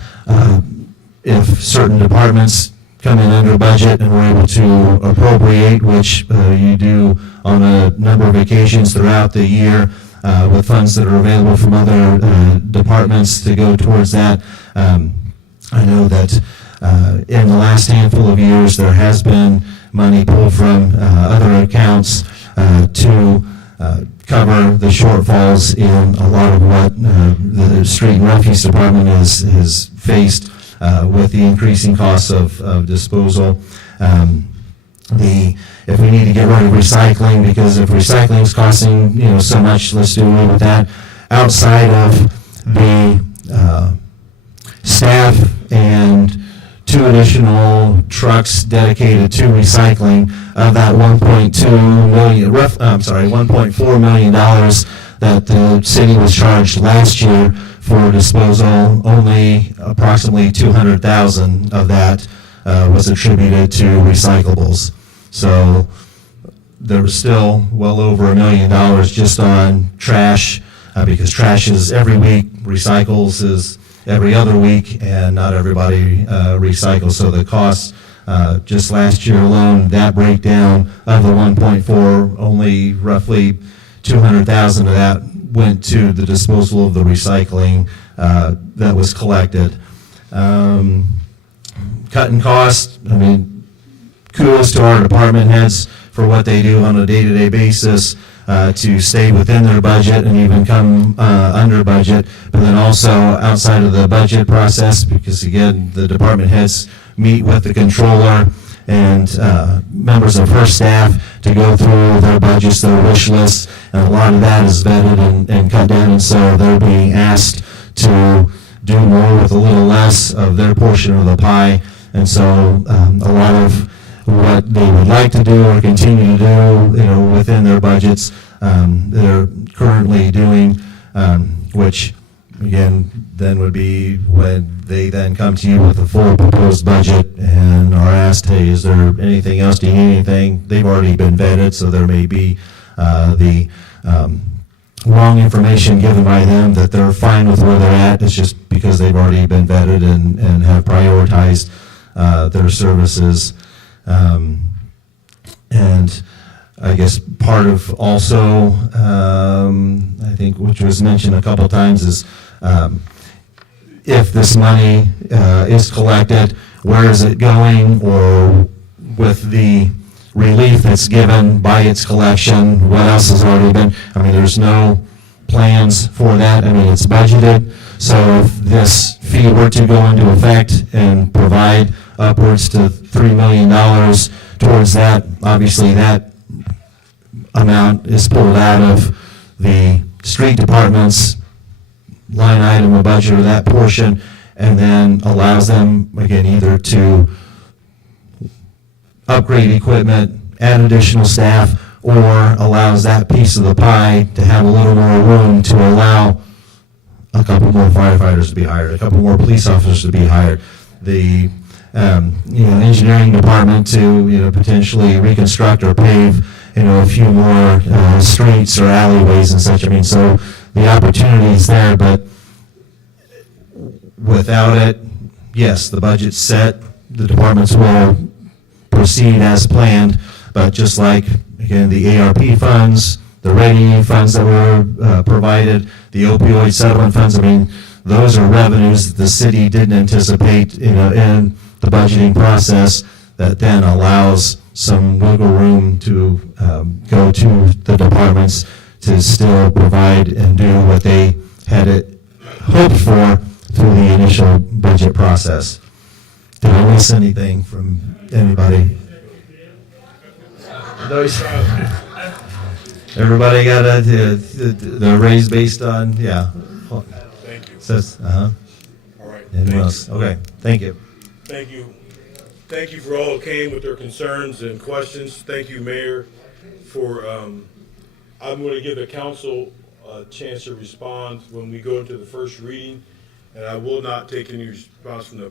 if certain departments come in under budget and we're able to appropriate, which you do on a number of occasions throughout the year, with funds that are available from other departments to go towards that. I know that in the last handful of years, there has been money pulled from other accounts to cover the shortfalls in a lot of what the street and refuse department has faced with the increasing costs of disposal. If we need to get rid of recycling, because if recycling is costing so much, let's do away with that. Outside of the staff and 2 additional trucks dedicated to recycling, of that $1.4 million that the city was charged last year for disposal, only approximately $200,000 of that was attributed to recyclables. So there was still well over $1 million just on trash, because trash is every week, recycles is every other week, and not everybody recycles. So the costs, just last year alone, that breakdown of the 1.4, only roughly 200,000 of that went to the disposal of the recycling that was collected. cutting costs. I mean, kudos to our department heads for what they do on a day-to-day basis to stay within their budget and even come under budget, but then also outside of the budget process, because again, the department heads meet with the controller and members of her staff to go through their budgets, their wish lists, and a lot of that is vetted and cut down, and so they're being asked to do more with a little less of their portion of the pie, and so a lot of what they would like to do or continue to do, within their budgets, they're currently doing, which again, then would be when they then come to you with a full proposed budget and are asked, hey, is there anything else? Do you need anything? They've already been vetted, so there may be the wrong information given by them that they're fine with where they're at. It's just because they've already been vetted and have prioritized their services. And I guess part of also, I think, which was mentioned a couple times, is if this money is collected, where is it going, or with the relief that's given by its collection, what else has already been, I mean, there's no plans for that. I mean, it's budgeted, so if this fee were to go into effect and provide upwards to $3 million towards that, obviously that amount is pulled out of the street department's line item of budget, or that portion, and then allows them, again, either to upgrade equipment, add additional staff, or allows that piece of the pie to have a little more room to allow a couple more firefighters to be hired, a couple more police officers to be hired, the engineering department to potentially reconstruct or pave a few more streets or alleyways and such. I mean, so the opportunity is there, but without it, yes, the budget's set, the departments will proceed as planned, but just like, again, the ARP funds, the ready funds that were provided, the opioid settlement funds, I mean, those are revenues that the city didn't anticipate in the budgeting process, that then allows some wiggle room to go to the departments to still provide and do what they had hoped for through the initial budget process. Did I miss anything from anybody? Everybody got the raise based on, yeah. Thank you. Says, All right. Anyone else? Okay, thank you. Thank you. Thank you for all who came with their concerns and questions. Thank you, Mayor, for, I'm going to give the council a chance to respond when we go into the first reading, and I will not take any response from the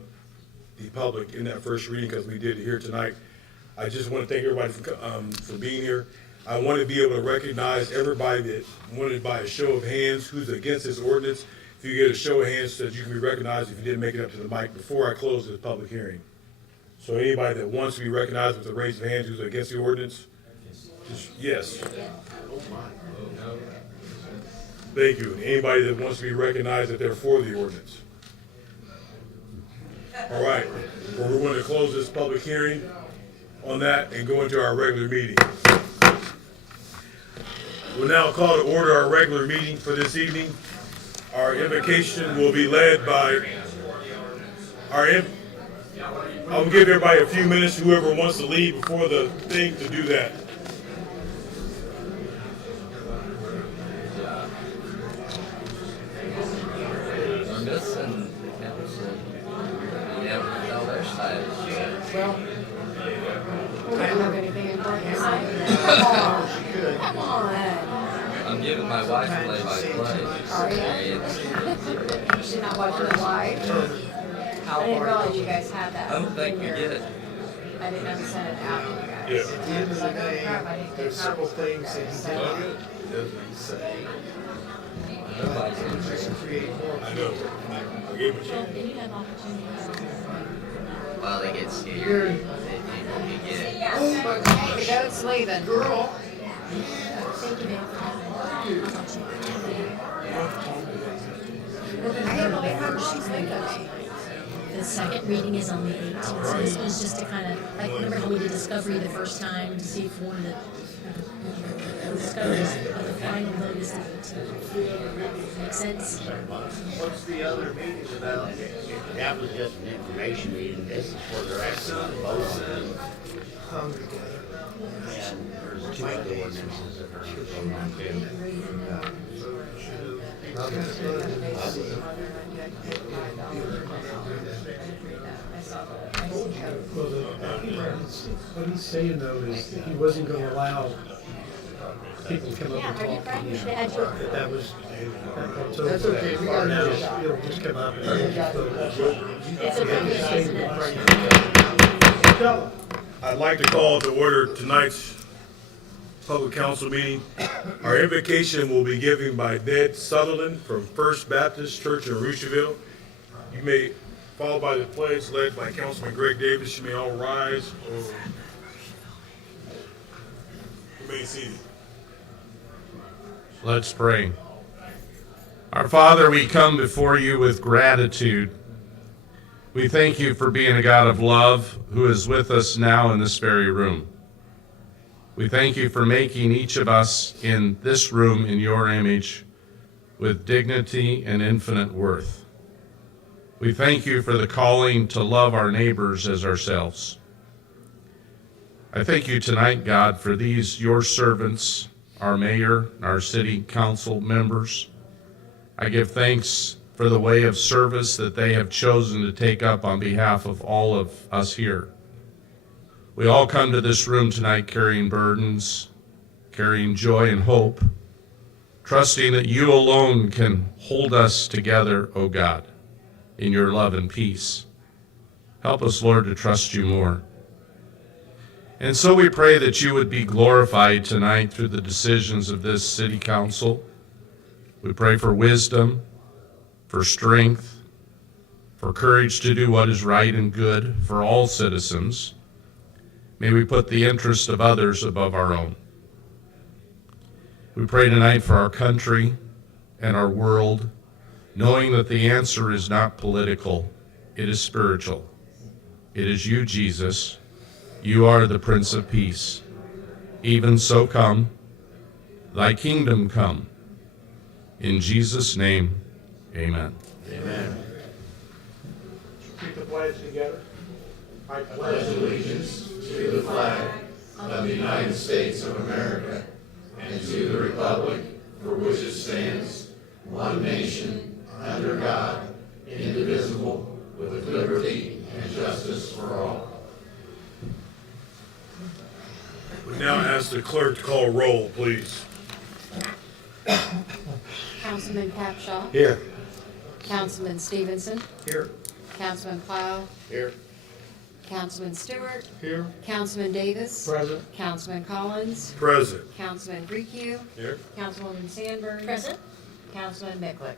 public in that first reading because we did it here tonight. I just want to thank everybody for being here. I want to be able to recognize everybody that wanted by a show of hands who's against this ordinance. If you get a show of hands so that you can be recognized if you didn't make it up to the mic before I close this public hearing. So anybody that wants to be recognized with a raise of hands who's against the ordinance? Just, yes. Thank you. Anybody that wants to be recognized that they're for the ordinance? All right. Well, we're going to close this public hearing on that and go into our regular meeting. We'll now call to order our regular meeting for this evening. Our invocation will be led by I'll give everybody a few minutes, whoever wants to leave before the thing, to do that. We're missing the council. You have to tell their side. Well, we don't have anything important to say. Come on. I'm giving my wife play-by-play. Are you? She's not watching it live? I didn't realize you guys had that. I don't think we did. I didn't know we sent it out to you guys. Yeah. At the end of the day, there's several things that he doesn't say. Nobody's interested. Create more. I know. I gave it to you. Well, they get scared. People can get. Hey, the goat's leaving. Girl. Thank you, I can't believe how much she's leaving. the second reading is on the 18th. So this was just to kind of, like, remember how we did Discovery the first time to see if we wanted the discoveries of the final vote is the 18th. Make sense? What's the other meeting about? That was just an information meeting. This is where they're actually voting. And there's two other ordinances that are voting on too. What he's saying though is that he wasn't gonna allow people to come up and talk. That was, That's okay, we got now this. it'll just come up and we'll just vote. It's okay, isn't it? I'd like to call to order tonight's public council meeting. Our invocation will be given by Ned Sutherland from First Baptist Church in Rushville. You may, followed by the pledge led by Councilman Greg Davis. You may all rise or remain seated. Let's pray. Our Father, we come before you with gratitude. We thank you for being a God of love who is with us now in this very room. We thank you for making each of us in this room in your image with dignity and infinite worth. We thank you for the calling to love our neighbors as ourselves. I thank you tonight, God, for these, your servants, our mayor, our city council members. I give thanks for the way of service that they have chosen to take up on behalf of all of us here. We all come to this room tonight carrying burdens, carrying joy and hope, trusting that you alone can hold us together, O God, in your love and peace. Help us, Lord, to trust you more. And so we pray that you would be glorified tonight through the decisions of this city council. We pray for wisdom, for strength, for courage to do what is right and good for all citizens. May we put the interest of others above our own. We pray tonight for our country and our world, knowing that the answer is not political, it is spiritual. It is you, Jesus. You are the Prince of Peace. Even so come, thy kingdom come. In Jesus' name, amen. Amen. Keep the pledge together. I pledge allegiance to the flag of the United States of America and to the republic for which it stands, one nation, under God, indivisible, with liberty and justice for all. We now ask the clerk to call roll, please. Councilman Capshaw. Here. Councilman Stevenson. Here. Councilman Plow. Here. Councilman Stewart. Here. Councilman Davis. Present. Councilman Collins. Present. Councilman Griecu. Here. Councilwoman Sandburg. Present. Councilman Micklick.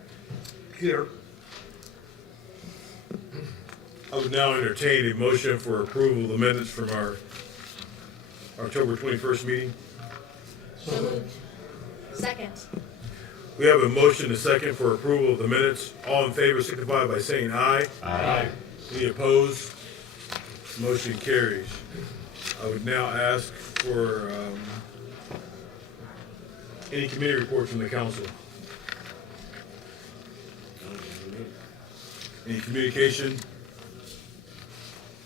Here. I would now entertain a motion for approval of the minutes from our October 21st meeting. So moved. Second. We have a motion and a second for approval of the minutes. All in favor signify by saying aye. Aye. Any opposed? Motion carries. I would now ask for any committee reports from the council. Any communication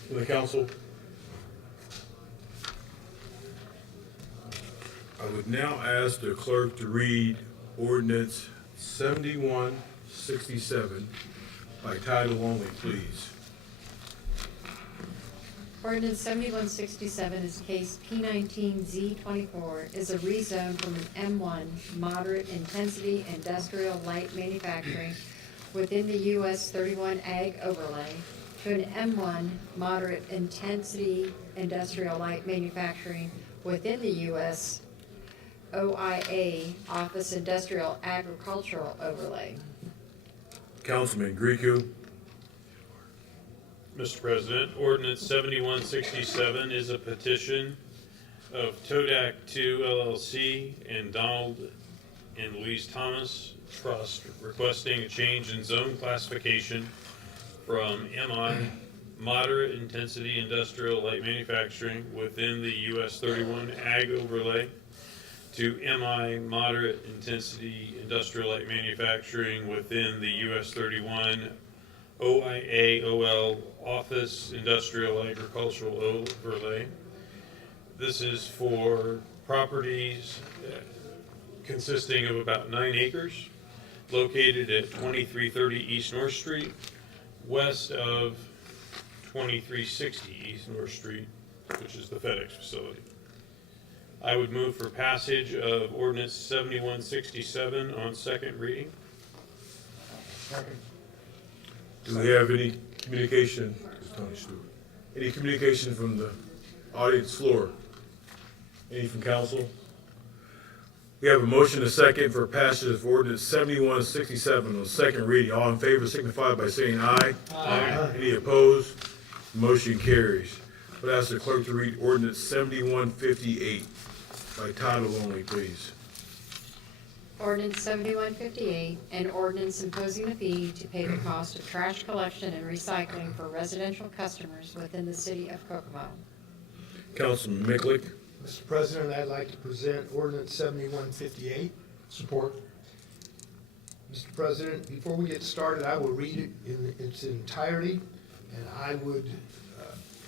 from the council? I would now ask the clerk to read ordinance 7167 by title only, please. Ordinance 7167 is case P19Z24, is a rezone from an M1 moderate intensity industrial light manufacturing within the US 31 Ag overlay to an M1 moderate intensity industrial light manufacturing within the US OIA office industrial agricultural overlay. Councilman Griecu. Mr. President, ordinance 7167 is a petition of Todak 2 LLC and Donald and Louise Thomas Trust requesting a change in zone classification from MI, moderate intensity industrial light manufacturing within the US 31 ag overlay, to MI, moderate intensity industrial light manufacturing within the US 31 OIA-OL office industrial agricultural overlay. This is for properties consisting of about 9 acres located at 2330 East North Street, west of 2360 East North Street, which is the FedEx facility. I would move for passage of ordinance 7167 on second reading. Do we have any communication, Tony Stewart, any communication from the audience floor? Any from council? We have a motion and a second for passage of ordinance 7167 on second reading. All in favor signify by saying aye. Aye. Any opposed? Motion carries. Would ask the clerk to read ordinance 7158 by title only, please. Ordinance 7158, an ordinance imposing a fee to pay the cost of trash collection and recycling for residential customers within the city of Kokomo. Councilman Miklick. Mr. President, I'd like to present ordinance 7158. Support. Mr. President, before we get started, I will read it in its entirety, and I would,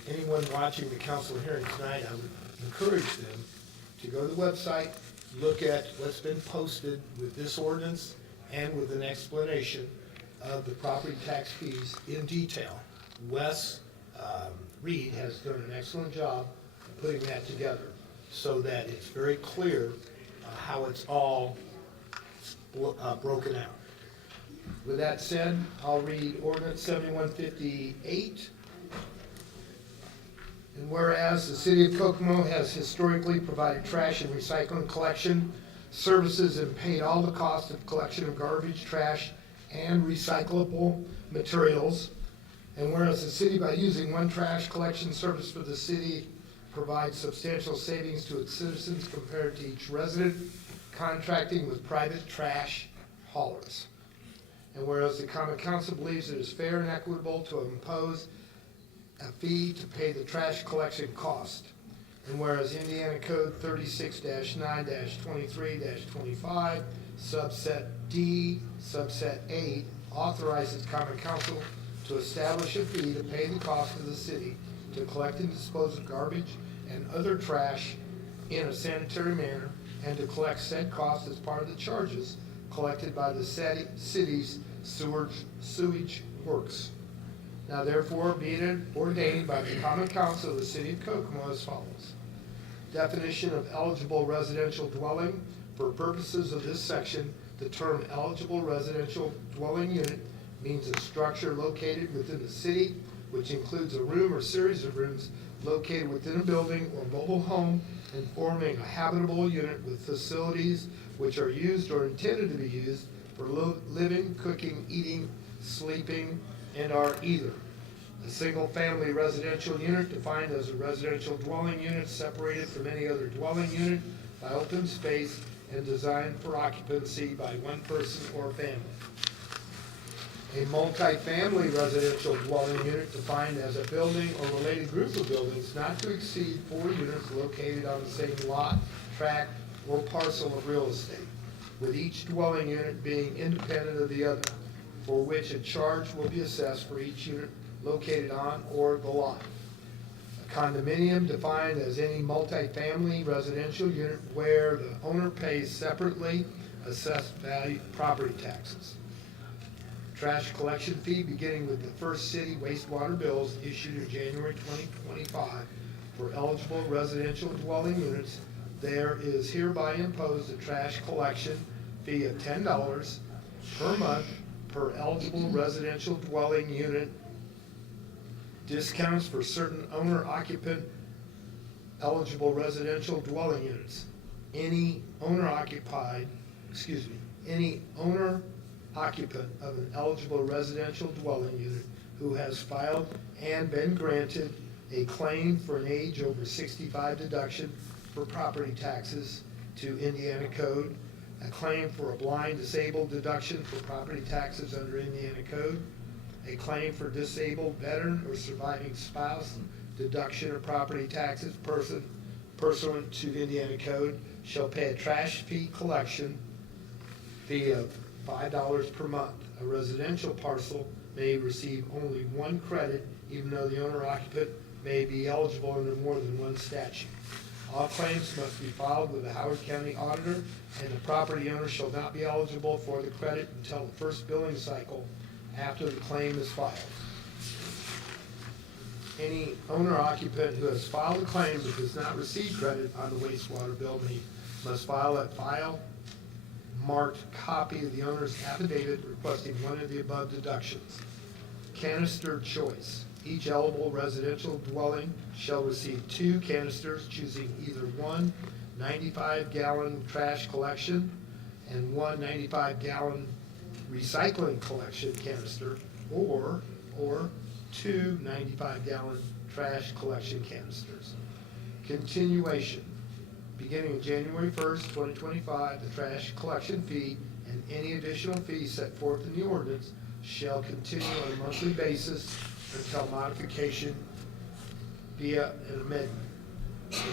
anyone watching the council hearing tonight, I would encourage them to go to the website, look at what's been posted with this ordinance and with an explanation of the property tax fees in detail. Wes Reed has done an excellent job of putting that together so that it's very clear how it's all broken out. With that said, I'll read ordinance 7158. And whereas the city of Kokomo has historically provided trash and recycling collection services and paid all the cost of collection of garbage, trash, and recyclable materials, and whereas the city, by using one trash collection service for the city, provides substantial savings to its citizens compared to each resident contracting with private trash haulers. And whereas the common council believes it is fair and equitable to impose a fee to pay the trash collection cost. And whereas Indiana Code 36-9-23-25, subset D, subset 8, authorizes common council to establish a fee to pay the cost of the city to collect and dispose of garbage and other trash in a sanitary manner, and to collect said cost as part of the charges collected by the city's sewage works. Now therefore be it ordained by the common council of the city of Kokomo as follows. Definition of eligible residential dwelling. For purposes of this section, the term eligible residential dwelling unit means a structure located within the city, which includes a room or series of rooms located within a building or mobile home and forming a habitable unit with facilities which are used or intended to be used for living, cooking, eating, sleeping, and are either a single-family residential unit defined as a residential dwelling unit separated from any other dwelling unit by open space and designed for occupancy by one person or family. A multi-family residential dwelling unit defined as a building or related group of buildings not to exceed 4 units located on the same lot, tract, or parcel of real estate, with each dwelling unit being independent of the other, for which a charge will be assessed for each unit located on or the lot. A condominium defined as any multi-family residential unit where the owner pays separately assessed value property taxes. Trash collection fee beginning with the first city wastewater bills issued in January 2025 for eligible residential dwelling units. There is hereby imposed a trash collection fee of $10 per month per eligible residential dwelling unit. Discounts for certain owner-occupant eligible residential dwelling units. Any owner-occupant of an eligible residential dwelling unit who has filed and been granted a claim for an age over 65 deduction for property taxes to Indiana Code, a claim for a blind disabled deduction for property taxes under Indiana Code, a claim for disabled veteran or surviving spouse, deduction of property taxes pursuant to Indiana code, shall pay a trash fee collection fee of $5 per month. A residential parcel may receive only one credit, even though the owner occupant may be eligible under more than one statute. All claims must be filed with the Howard County Auditor, and the property owner shall not be eligible for the credit until the first billing cycle after the claim is filed. Any owner occupant who has filed a claim but does not receive credit on the wastewater bill must file a file marked copy of the owner's affidavit requesting one of the above deductions. Canister choice. Each eligible residential dwelling shall receive 2 canisters, choosing either one 95-gallon trash collection and one 95-gallon recycling collection canister, or 2 95-gallon trash collection canisters. Continuation. Beginning January 1st, 2025, the trash collection fee and any additional fees set forth in the ordinance shall continue on a monthly basis until modification via an amendment.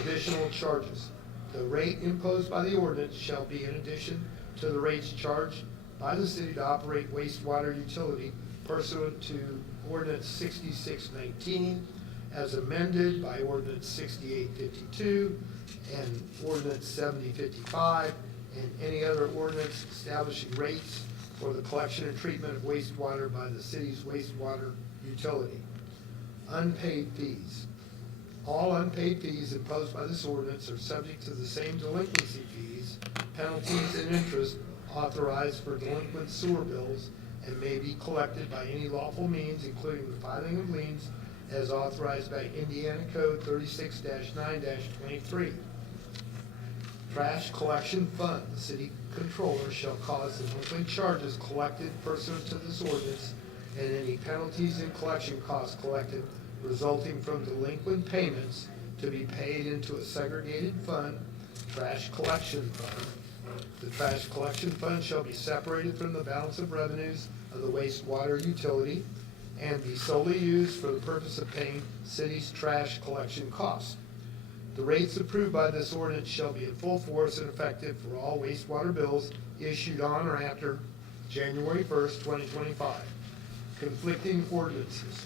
Additional charges. The rate imposed by the ordinance shall be in addition to the rates charged by the city to operate wastewater utility pursuant to Ordinance 6619 as amended by Ordinance 6852 and Ordinance 7055 and any other ordinance establishing rates for the collection and treatment of wastewater by the city's wastewater utility. Unpaid fees. All unpaid fees imposed by this ordinance are subject to the same delinquency fees, penalties, and interest authorized for delinquent sewer bills and may be collected by any lawful means, including the filing of liens as authorized by Indiana Code 36-9-23. Trash collection fund. The city controller shall cause the monthly charges collected pursuant to this ordinance and any penalties and collection costs collected resulting from delinquent payments to be paid into a segregated fund, trash collection fund. The trash collection fund shall be separated from the balance of revenues of the wastewater utility and be solely used for the purpose of paying city's trash collection costs. The rates approved by this ordinance shall be in full force and effective for all wastewater bills issued on or after January 1st, 2025. Conflicting ordinances.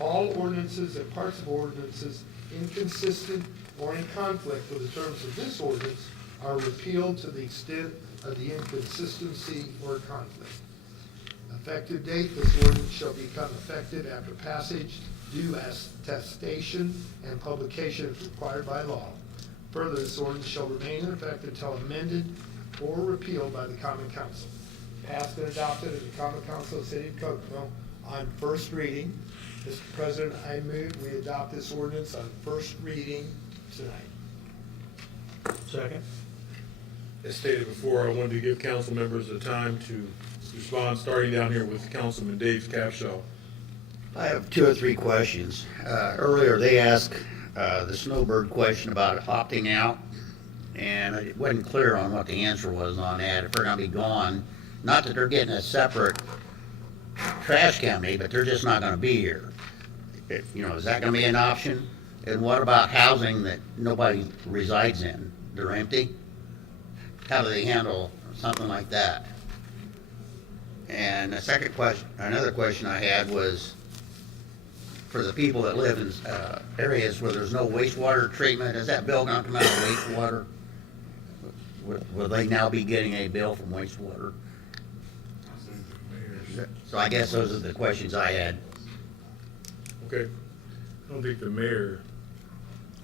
All ordinances and parts of ordinances inconsistent or in conflict with the terms of this ordinance are repealed to the extent of the inconsistency or conflict. Effective date. This ordinance shall become effective after passage, due attestation, and publication as required by law. Further, this ordinance shall remain in effect until amended or repealed by the Common Council. Passed and adopted in the Common Council of the City of Kokomo on first reading. Mr. President, I move we adopt this ordinance on first reading tonight. Second. As stated before, I wanted to give council members the time to respond, starting down here with Councilman Dave Capshaw. I have 2 or 3 questions. Earlier, they asked the Snowbird question about opting out, and it wasn't clear on what the answer was on that. If they're going to be gone, not that they're getting a separate trash company, but they're just not going to be here. Is that going to be an option? And what about housing that nobody resides in? They're empty? How do they handle something like that? And another question I had was, for the people that live in areas where there's no wastewater treatment, is that bill going to come out of wastewater? Will they now be getting a bill from wastewater? So I guess those are the questions I had. Okay. I don't think the mayor.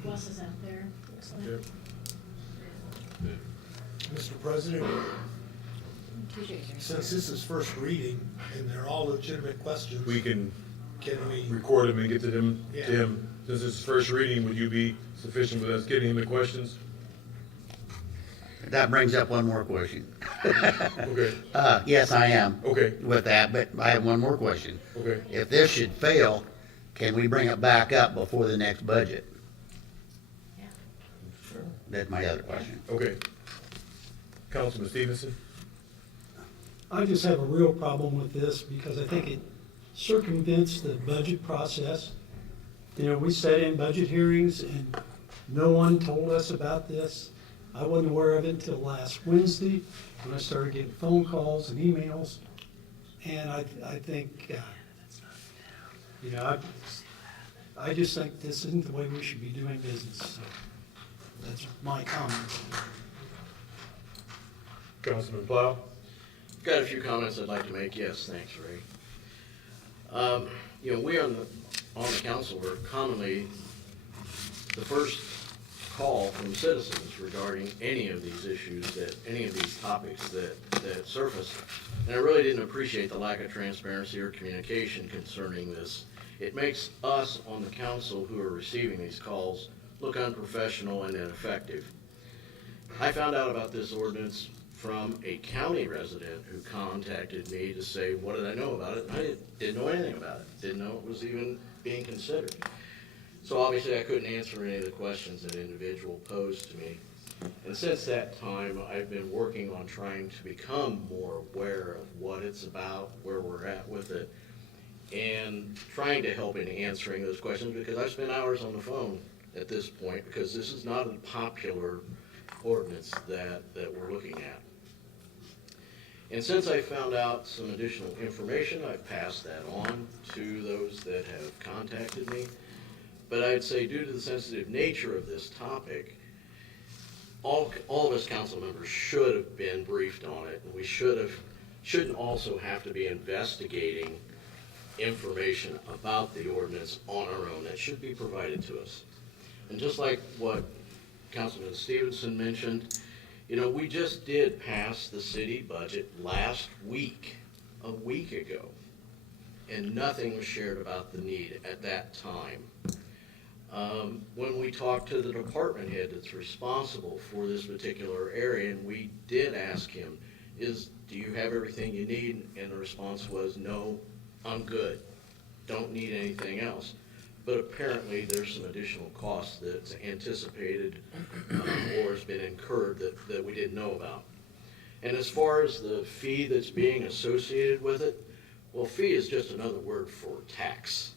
Who else is out there? Looks like. Yep. Mr. President, since this is first reading and they're all legitimate questions, We can can we? record them and get to them, to Yeah. him. Since it's first reading, would you be sufficient with us getting him the questions? That brings up one more question. Okay. Yes, I am. Okay. With that, but I have one more question. Okay. If this should fail, can we bring it back up before the next budget? That's my other question. Okay. Councilman Stevenson? I just have a real problem with this because I think it circumvents the budget process. You know, we sat in budget hearings and no one told us about this. I wasn't aware of it until last Wednesday when I started getting phone calls and emails. And I think, you know, I just think this isn't the way we should be doing business. So that's my comment. Councilman Plow? Got a few comments I'd like to make. Yes, thanks, Ray. You know, we on the council were commonly the first call from citizens regarding any of these issues, any of these topics that surface. And I really didn't appreciate the lack of transparency or communication concerning this. It makes us on the council who are receiving these calls look unprofessional and ineffective. I found out about this ordinance from a county resident who contacted me to say, what did I know about it? And I didn't know anything about it. Didn't know it was even being considered. So obviously I couldn't answer any of the questions that individual posed to me. And since that time, I've been working on trying to become more aware of what it's about, where we're at with it, and trying to help in answering those questions, because I've spent hours on the phone at this point, because this is not a popular ordinance that we're looking at. And since I found out some additional information, I've passed that on to those that have contacted me. But I'd say due to the sensitive nature of this topic, all of us council members should have been briefed on it, and we shouldn't also have to be investigating information about the ordinance on our own. That should be provided to us. And just like what Councilman Stevenson mentioned, you know, we just did pass the city budget last week, a week ago, and nothing was shared about the need at that time. When we talked to the department head that's responsible for this particular area, and we did ask him, do you have everything you need? And the response was, no, I'm good. Don't need anything else. But apparently there's some additional costs that's anticipated or has been incurred that we didn't know about. And as far as the fee that's being associated with it, well, fee is just another word for tax.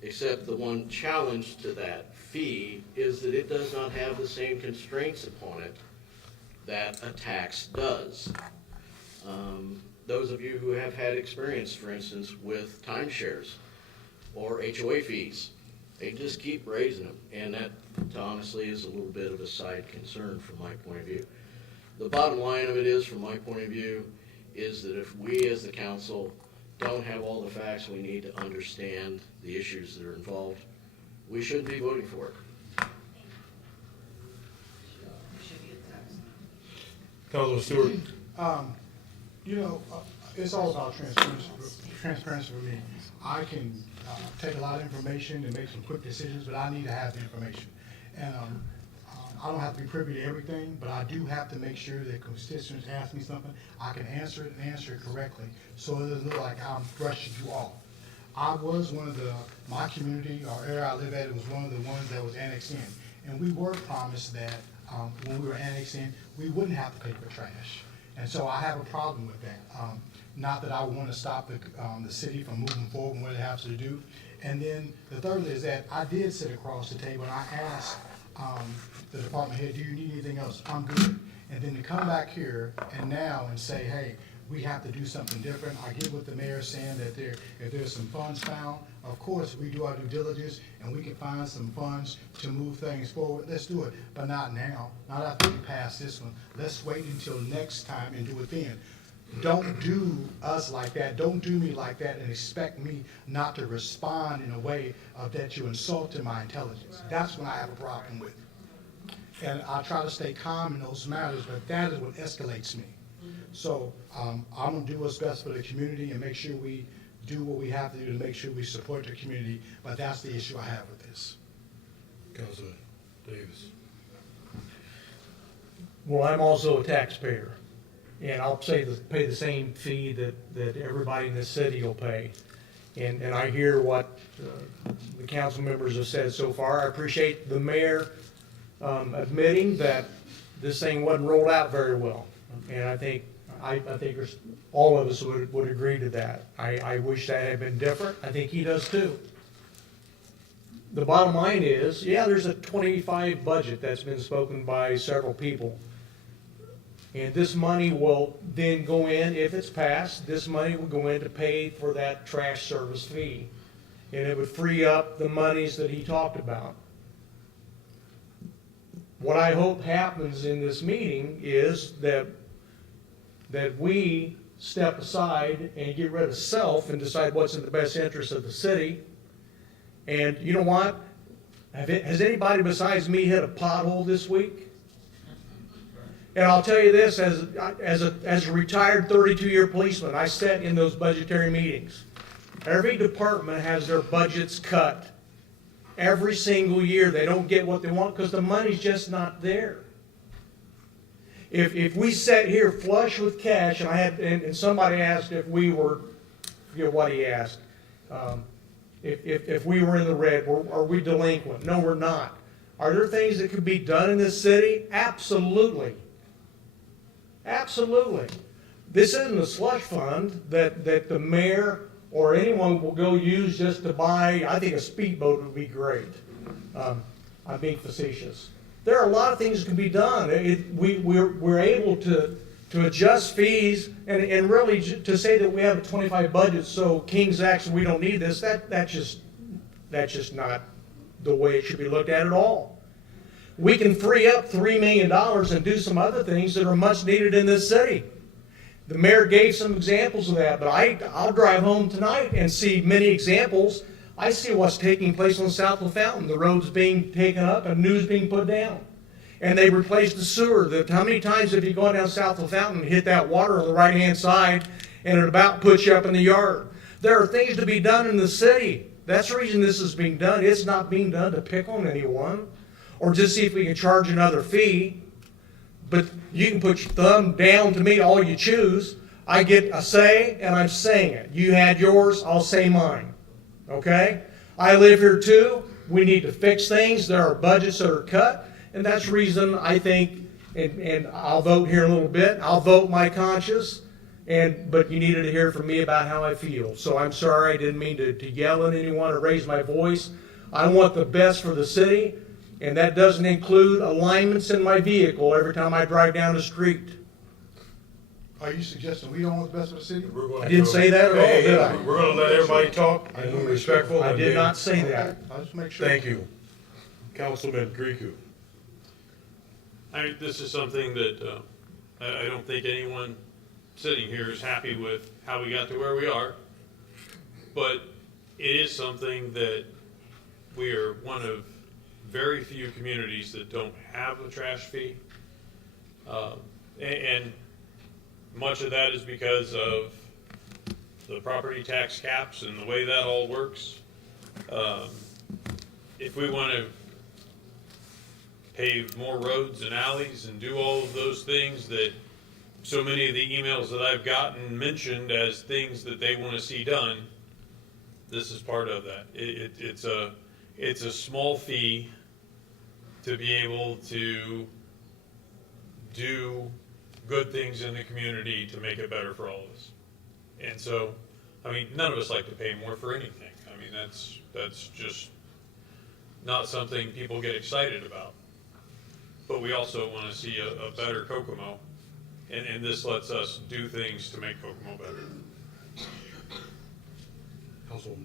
Except the one challenge to that fee is that it does not have the same constraints upon it that a tax does. Those of you who have had experience, for instance, with timeshares or HOA fees, they just keep raising them, and that honestly is a little bit of a side concern from my point of view. The bottom line of it is, from my point of view, is that if we as the council don't have all the facts we need to understand the issues that are involved, we shouldn't be voting for it. Councilman Stewart? You know, it's all about transparency for me. I can take a lot of information and make some quick decisions, but I need to have the information. And I don't have to be privy to everything, but I do have to make sure that constituents ask me something, I can answer it and answer it correctly, so it doesn't look like I'm brushing you off. I was one of my community or area I live at, it was one of the ones that was annexed in. And we were promised that when we were annexed in, we wouldn't have to pay for trash. And so I have a problem with that. Not that I want to stop the city from moving forward and what it has to do. And then the third is that I did sit across the table and I asked the department head, do you need anything else? I'm good. And then to come back here and now and say, hey, we have to do something different. I get what the mayor's saying, that if there's some funds found, of course, we do our due diligence and we can find some funds to move things forward. Let's do it, but not now, not after we pass this one. Let's wait until next time and do it then. Don't do us like that. Don't do me like that and expect me not to respond in a way that you insulted my intelligence. That's when I have a problem with. And I try to stay calm in those matters, but that is what escalates me. So I'm going to do what's best for the community and make sure we do what we have to do to make sure we support the community, but that's the issue I have with this. Councilman Davis. Well, I'm also a taxpayer, and I'll pay the same fee that everybody in this city will pay. And I hear what the council members have said so far. I appreciate the mayor admitting that this thing wasn't rolled out very well. And I think I think all of us would agree to that. I wish that had been different. I think he does too. The bottom line is, yeah, there's a 25 budget that's been spoken by several people. And this money will then go in, if it's passed, this money will go in to pay for that trash service fee. And it would free up the monies that he talked about. What I hope happens in this meeting is that we step aside and get rid of self and decide what's in the best interest of the city. And you know what? Has anybody besides me hit a pothole this week? And I'll tell you this, as a retired 32-year policeman, I sat in those budgetary meetings. Every department has their budgets cut. Every single year, they don't get what they want because the money's just not there. If we sat here flush with cash, and somebody asked if we were, I forget what he asked, if we were in the red, are we delinquent? No, we're not. Are there things that could be done in this city? Absolutely. Absolutely. This isn't a slush fund that the mayor or anyone will go use just to buy. I think a speedboat would be great. I'm being facetious. There are a lot of things that can be done. We're able to adjust fees and really to say that we have a 25 budget, so King's X and we don't need this. That's just not the way it should be looked at all. We can free up $3 million and do some other things that are much needed in this city. The mayor gave some examples of that, but I'll drive home tonight and see many examples. I see what's taking place on South LaFountain. The road's being taken up and news being put down. And they replaced the sewer. How many times have you gone down South LaFountain and hit that water on the right-hand side and it about puts you up in the yard? There are things to be done in the city. That's the reason this is being done. It's not being done to pick on anyone or just see if we can charge another fee. But you can put your thumb down to me all you choose. I get a say, and I'm saying it. You had yours, I'll say mine. Okay? I live here too. We need to fix things. There are budgets that are cut, and that's the reason I think, and I'll vote here in a little bit. I'll vote my conscience, but you needed to hear from me about how I feel. So I'm sorry, I didn't mean to yell at anyone or raise my voice. I want the best for the city. And that doesn't include alignments in my vehicle every time I drive down the street. Are you suggesting we don't want the best for the city? I didn't say that at all, did I? We're going to let everybody talk and be respectful. I did not say that. I'll just make sure. Thank you. Councilman Grieco. This is something that I don't think anyone sitting here is happy with how we got to where we are. But it is something that we are one of very few communities that don't have a trash fee. And much of that is because of the property tax caps and the way that all works. If we want to pave more roads and alleys and do all of those things that so many of the emails that I've gotten mentioned as things that they want to see done, this is part of that. It's a small fee to be able to do good things in the community to make it better for all of us. And so, none of us like to pay more for anything. That's just not something people get excited about. But we also want to see a better Kokomo, and this lets us do things to make Kokomo better.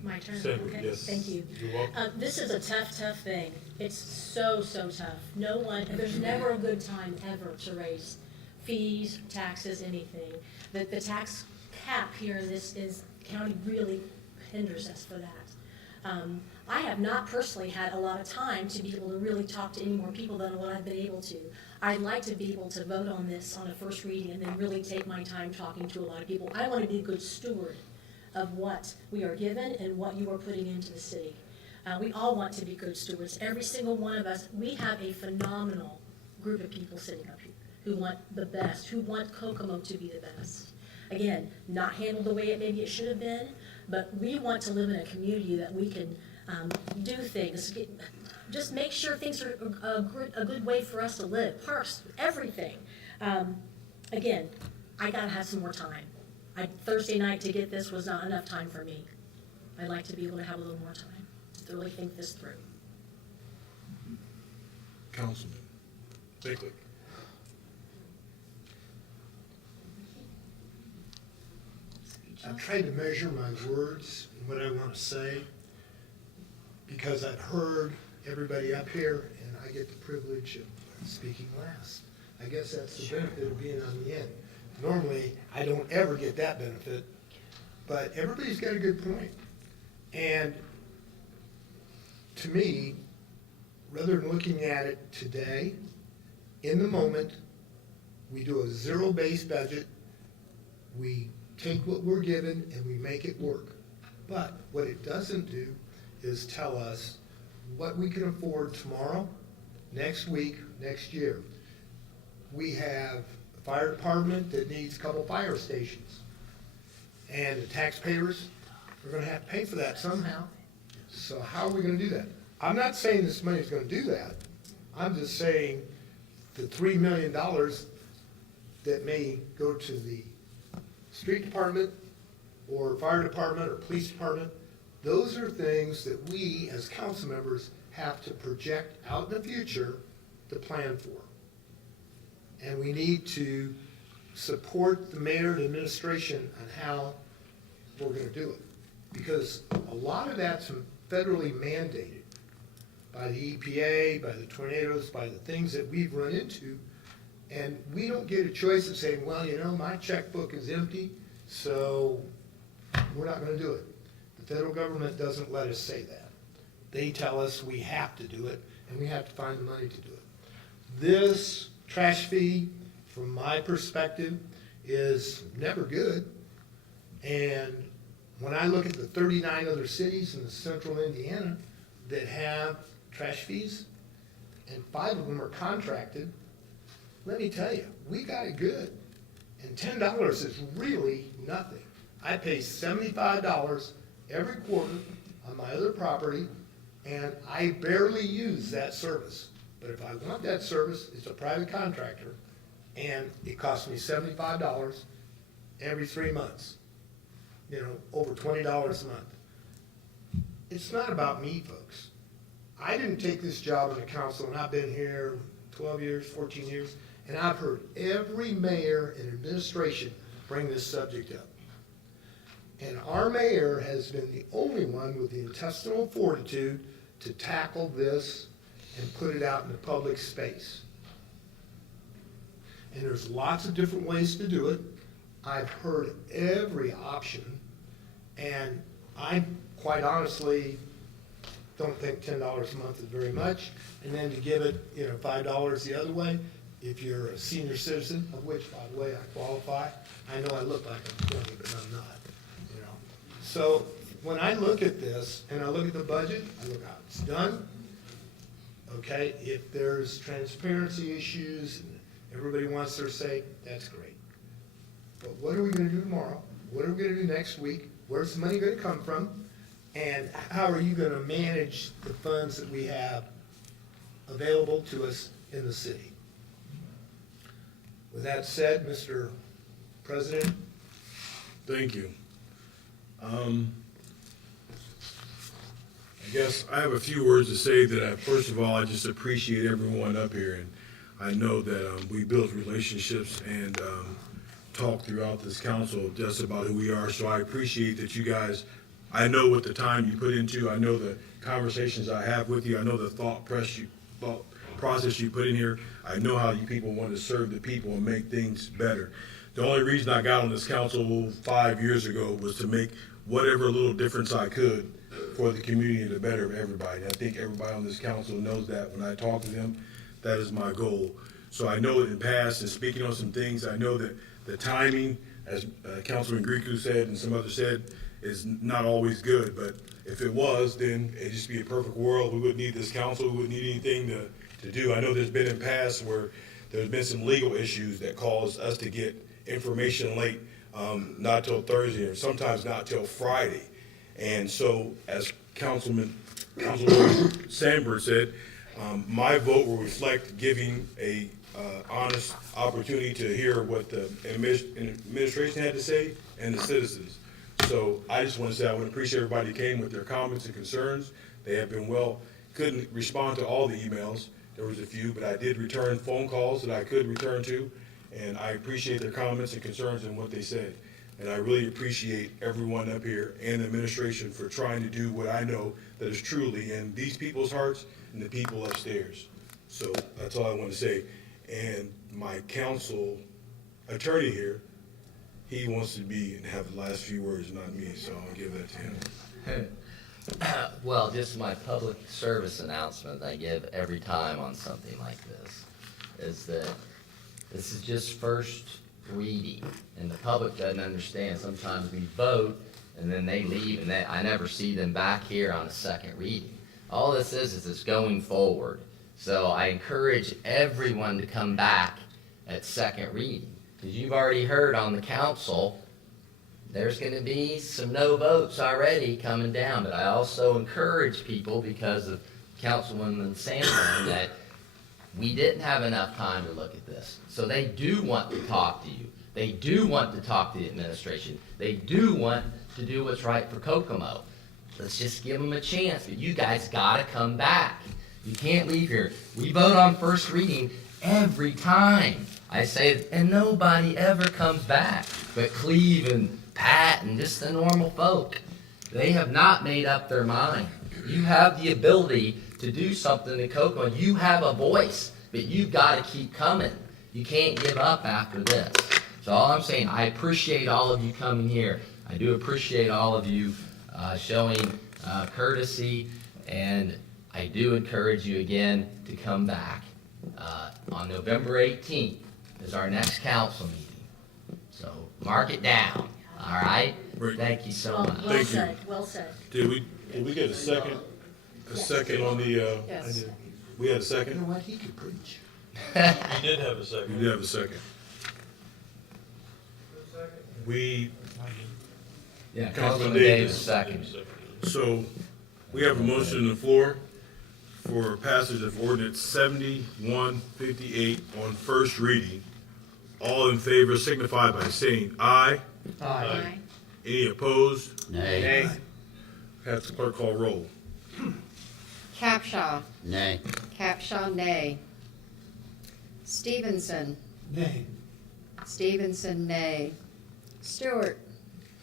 My turn, Senator, okay, yes. thank you. You're welcome. This is a tough thing. It's so tough. There's never a good time ever to raise fees, taxes, anything. The tax cap here in this county really hinders us for that. I have not personally had a lot of time to be able to really talk to any more people than what I've been able to. I'd like to be able to vote on this on a first reading and then really take my time talking to a lot of people. I want to be a good steward of what we are given and what you are putting into the city. We all want to be good stewards. Every single one of us, we have a phenomenal group of people sitting up here who want the best, who want Kokomo to be the best. Again, not handled the way maybe it should have been, but we want to live in a community that we can do things, just make sure things are a good way for us to live. Parks, everything. Again, I gotta have some more time. Thursday night to get this was not enough time for me. I'd like to be able to have a little more time to really think this through. Councilman Bicklick. I'm trying to measure my words and what I want to say, because I've heard everybody up here, and I get the privilege of speaking last. I guess that's the benefit of being on the end. Normally, I don't ever get that benefit, but everybody's got a good point. And to me, rather than looking at it today, in the moment, we do a zero-based budget, we take what we're given and we make it work. But what it doesn't do is tell us what we can afford tomorrow, next week, next year. We have a fire department that needs a couple fire stations. And the taxpayers are gonna have to pay for that somehow. So how are we gonna do that? I'm not saying this money is gonna do that. I'm just saying the $3 million that may go to the street department or fire department or police department, those are things that we as council members have to project out in the future to plan for. And we need to support the mayor and administration on how we're gonna do it. Because a lot of that's federally mandated by the EPA, by the tornadoes, by the things that we've run into. And we don't get a choice of saying, well, you know, my checkbook is empty, so we're not gonna do it. The federal government doesn't let us say that. They tell us we have to do it, and we have to find the money to do it. This trash fee, from my perspective, is never good. And when I look at the 39 other cities in central Indiana that have trash fees, and 5 of them are contracted, let me tell you, we got it good. And $10 is really nothing. I pay $75 every quarter on my other property, and I barely use that service. But if I want that service, it's a private contractor, and it costs me $75 every 3 months. You know, over $20 a month. It's not about me, folks. I didn't take this job in the council, and I've been here 12 years, 14 years, and I've heard every mayor and administration bring this subject up. And our mayor has been the only one with the intestinal fortitude to tackle this and put it out in the public space. And there's lots of different ways to do it. I've heard every option, and I quite honestly don't think $10 a month is very much. And then to give it, you know, $5 the other way, if you're a senior citizen, of which, by the way, I qualify. I know I look like I'm 20, but I'm not, you know. So when I look at this and I look at the budget, I look how it's done. Okay, if there's transparency issues and everybody wants their say, that's great. But what are we gonna do tomorrow? What are we gonna do next week? Where's the money gonna come from? And how are you gonna manage the funds that we have available to us in the city? With that said, Mr. President. Thank you. I guess I have a few words to say that first of all, I just appreciate everyone up here. And I know that we built relationships and talk throughout this council just about who we are. So I appreciate that you guys, I know what the time you put into, I know the conversations I have with you, I know the thought process you put in here. I know how you people want to serve the people and make things better. The only reason I got on this council 5 years ago was to make whatever little difference I could for the community and the better of everybody. And I think everybody on this council knows that when I talk to them, that is my goal. So I know that in the past, and speaking on some things, I know that the timing, as Councilman Griku said and some others said, is not always good. But if it was, then it'd just be a perfect world. We wouldn't need this council. We wouldn't need anything to do. I know there's been in the past where there's been some legal issues that caused us to get information late, not till Thursday or sometimes not till Friday. And so as Councilman Sandberg said, my vote will reflect giving a honest opportunity to hear what the administration had to say and the citizens. So I just want to say I want to appreciate everybody who came with their comments and concerns. They have been well. Couldn't respond to all the emails. There was a few, but I did return phone calls that I could return to, and I appreciate their comments and concerns and what they said. And I really appreciate everyone up here and the administration for trying to do what I know that is truly in these people's hearts and the people upstairs. So that's all I want to say. And my council attorney here, he wants to be and have the last few words, not me, so I'll give that to him. Well, just my public service announcement I give every time on something like this is that this is just first reading, and the public doesn't understand. Sometimes we vote and then they leave, and I never see them back here on a second reading. All this is it's going forward. So I encourage everyone to come back at second reading, because you've already heard on the council there's going to be some no votes already coming down. But I also encourage people, because of Councilwoman Sanborn, that we didn't have enough time to look at this. So they do want to talk to you. They do want to talk to the administration. They do want to do what's right for Kokomo. Let's just give them a chance. But you guys got to come back. You can't leave here. We vote on first reading every time. I say it, and nobody ever comes back but Cleve and Pat and just the normal folk. They have not made up their mind. You have the ability to do something in Kokomo. You have a voice, but you've got to keep coming. You can't give up after this. So all I'm saying, I appreciate all of you coming here. I do appreciate all of you showing courtesy, and I do encourage you again to come back. On November 18th is our next council meeting. So mark it down, all right? Thank you so much. Well said, well said. Did we get a second? A second on the, Yes. we had a second? You know what, he could preach. You did have a second. We did have a second. Yeah, Councilman Councilman Davis, Davis. second. So we have a motion on the floor for passage of ordinance 7158 on first reading. All in favor signify by saying aye. Aye. Any opposed? Nay. Have the clerk call roll. Capshaw. Nay. Capshaw, nay. Stevenson. Nay. Stevenson, nay. Stewart.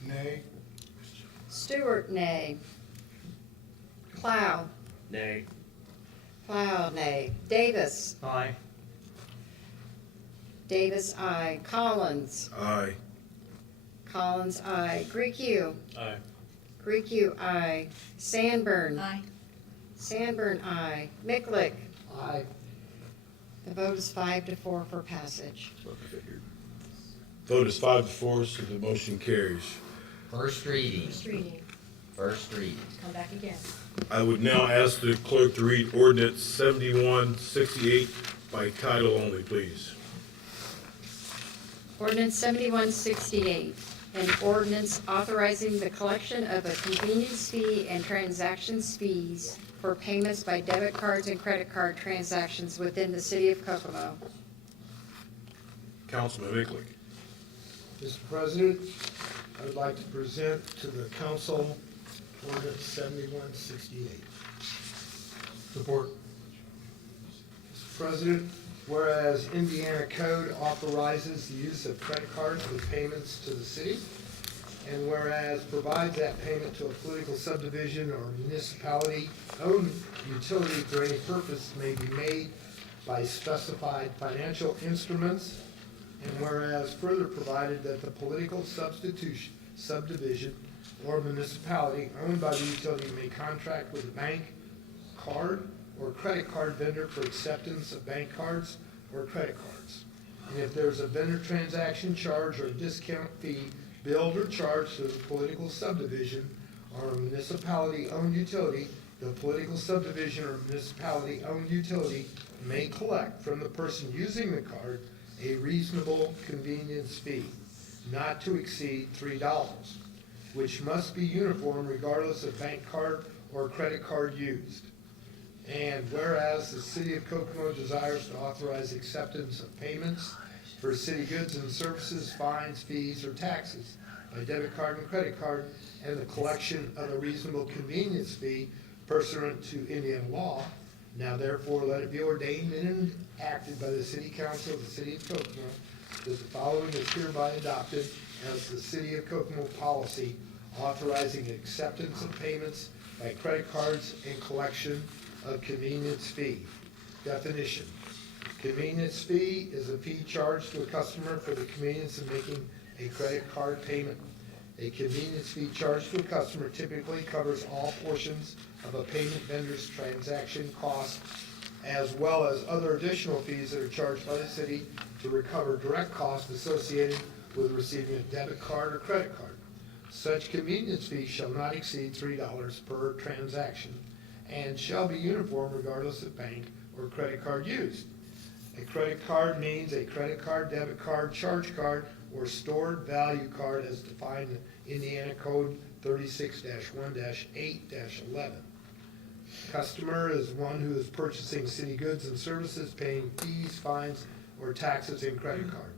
Nay. Stewart, nay. Plow. Nay. Plow, nay. Davis. Aye. Davis, aye. Collins. Aye. Collins, aye. Greek-U. Aye. Greek-U, aye. Sanborn. Aye. Sanborn, aye. Miklick. Aye. The vote is 5-4 for passage. Vote is 5-4, so the motion carries. First reading. First reading. First reading. Come back again. I would now ask the clerk to read ordinance 7168 by title only, please. Ordinance 7168, an ordinance authorizing the collection of a convenience fee and transactions fees for payments by debit cards and credit card transactions within the city of Kokomo. Councilman Miklick. Mr. President, I would like to present to the council ordinance 7168. Support. Mr. President, whereas Indiana Code authorizes the use of credit cards with payments to the city, and whereas provides that payment to a political subdivision or municipality-owned utility for any purpose may be made by specified financial instruments, and whereas further provided that the political subdivision or municipality owned by the utility may contract with a bank, card, or credit card vendor for acceptance of bank cards or credit cards. And if there's a vendor transaction charge or discount fee billed or charged to the political subdivision or a municipality-owned utility, the political subdivision or municipality-owned utility may collect from the person using the card a reasonable convenience fee, not to exceed $3, which must be uniform regardless of bank card or credit card used. And whereas the city of Kokomo desires to authorize acceptance of payments for city goods and services, fines, fees, or taxes by debit card and credit card, and the collection of a reasonable convenience fee pursuant to Indiana law, now therefore let it be ordained and enacted by the city council of the city of Kokomo that the following is hereby adopted as the city of Kokomo policy authorizing acceptance of payments by credit cards and collection of convenience fee. Definition. Convenience fee is a fee charged to a customer for the convenience of making a credit card payment. A convenience fee charged to a customer typically covers all portions of a payment vendor's transaction cost, as well as other additional fees that are charged by the city to recover direct costs associated with receiving a debit card or credit card. Such convenience fee shall not exceed $3 per transaction and shall be uniform regardless of bank or credit card used. A credit card means a credit card, debit card, charge card, or stored value card as defined in Indiana Code 36-1-8-11. Customer is one who is purchasing city goods and services, paying fees, fines, or taxes in credit card.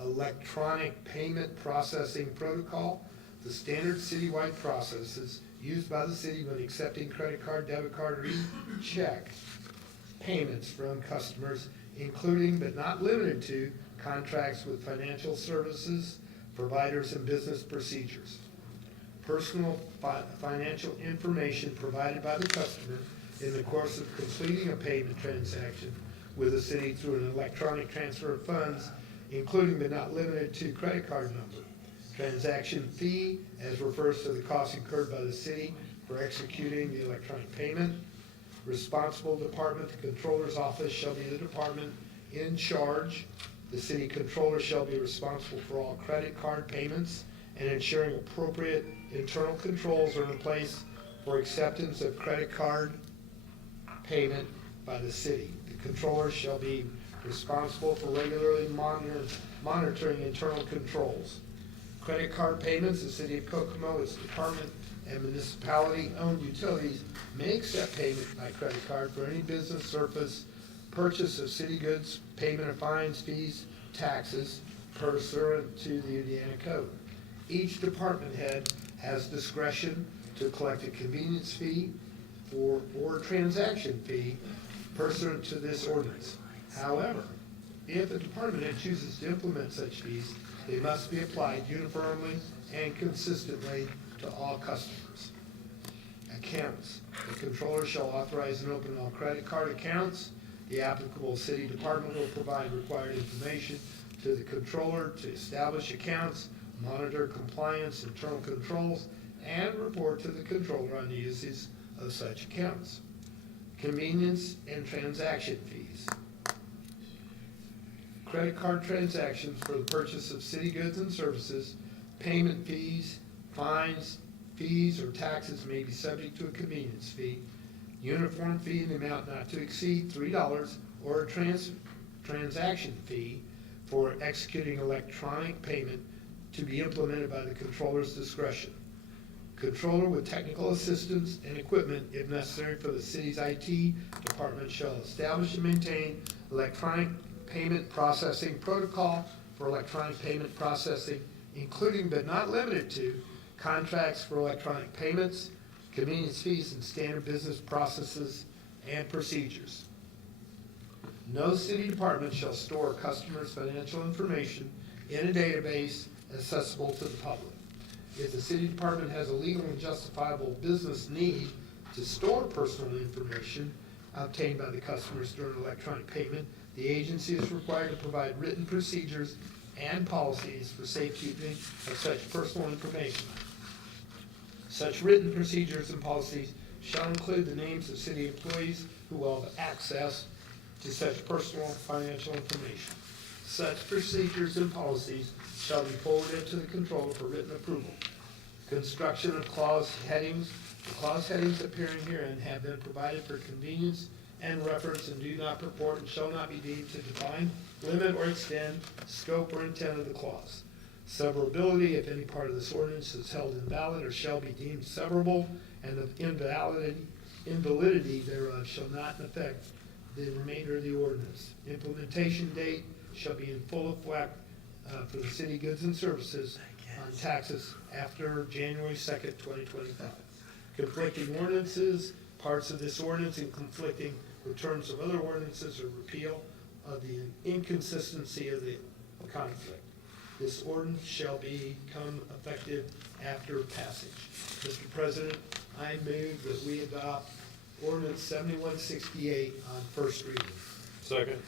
Electronic payment processing protocol, the standard citywide processes used by the city when accepting credit card, debit card, or e-check payments from customers, including but not limited to contracts with financial services providers and business procedures. Personal financial information provided by the customer in the course of completing a payment transaction with the city through an electronic transfer of funds, including but not limited to credit card number. Transaction fee, as refers to the cost incurred by the city for executing the electronic payment. Responsible department, the controller's office shall be the department in charge. The city controller shall be responsible for all credit card payments and ensuring appropriate internal controls are in place for acceptance of credit card payment by the city. The controller shall be responsible for regularly monitoring internal controls. Credit card payments, the city of Kokomo, its department, and municipality-owned utilities may accept payment by credit card for any business surface, purchase of city goods, payment of fines, fees, taxes, pursuant to the Indiana Code. Each department head has discretion to collect a convenience fee or a transaction fee pursuant to this ordinance. However, if a department head chooses to implement such fees, they must be applied uniformly and consistently to all customers. Accounts. The controller shall authorize and open all credit card accounts. The applicable city department will provide required information to the controller to establish accounts, monitor compliance, internal controls, and report to the controller on the uses of such accounts. Convenience and transaction fees. Credit card transactions for the purchase of city goods and services, payment fees, fines, fees, or taxes may be subject to a convenience fee. Uniform fee in the amount not to exceed $3 or a transaction fee for executing electronic payment to be implemented by the controller's discretion. Controller with technical assistance and equipment, if necessary, for the city's IT department shall establish and maintain electronic payment processing protocol for electronic payment processing, including but not limited to contracts for electronic payments, convenience fees, and standard business processes and procedures. No city department shall store customers' financial information in a database accessible to the public. If the city department has a legal and justifiable business need to store personal information obtained by the customers during electronic payment, the agency is required to provide written procedures and policies for safekeeping of such personal information. Such written procedures and policies shall include the names of city employees who will have access to such personal financial information. Such procedures and policies shall be forwarded to the controller for written approval. Construction of clause headings. The clause headings appearing herein have been provided for convenience and reference and do not purport and shall not be deemed to define, limit, or extend scope or intent of the clause. Severability, if any part of this ordinance is held invalid or shall be deemed severable, and the invalidity invalidity thereof shall not affect the remainder of the ordinance. Implementation date shall be in full effect for the city goods and services on taxes after January 2nd, 2025. Conflicting ordinances, parts of this ordinance in conflicting with terms of other ordinances or repeal of the inconsistency of the conflict. This ordinance shall become effective after passage. Mr. President, I move that we adopt ordinance 7168 on first reading. Second.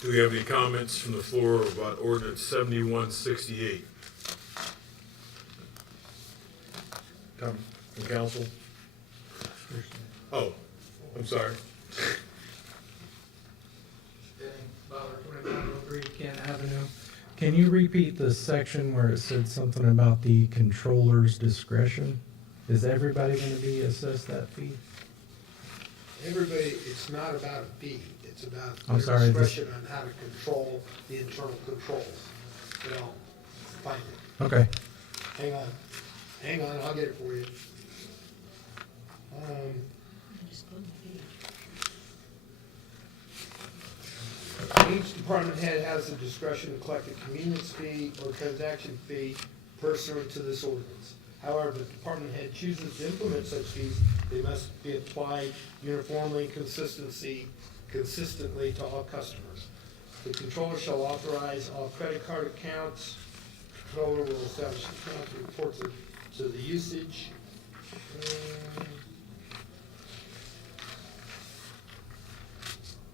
Do we have any comments from the floor about ordinance 7168? Come from council? Oh, I'm sorry. Kent Avenue. Can you repeat the section where it said something about the controller's discretion? Is everybody going to be assessed that fee? Everybody, it's not about a fee, it's about I'm their sorry, discretion on how to control the internal controls. Well, find it. Okay. Hang on, I'll get it for you. Each department head has the discretion to collect a convenience fee or transaction fee pursuant to this ordinance. However, if the department head chooses to implement such fees, they must be applied uniformly and consistently to all customers. The controller shall authorize all credit card accounts. The controller will establish accounts and report to the usage.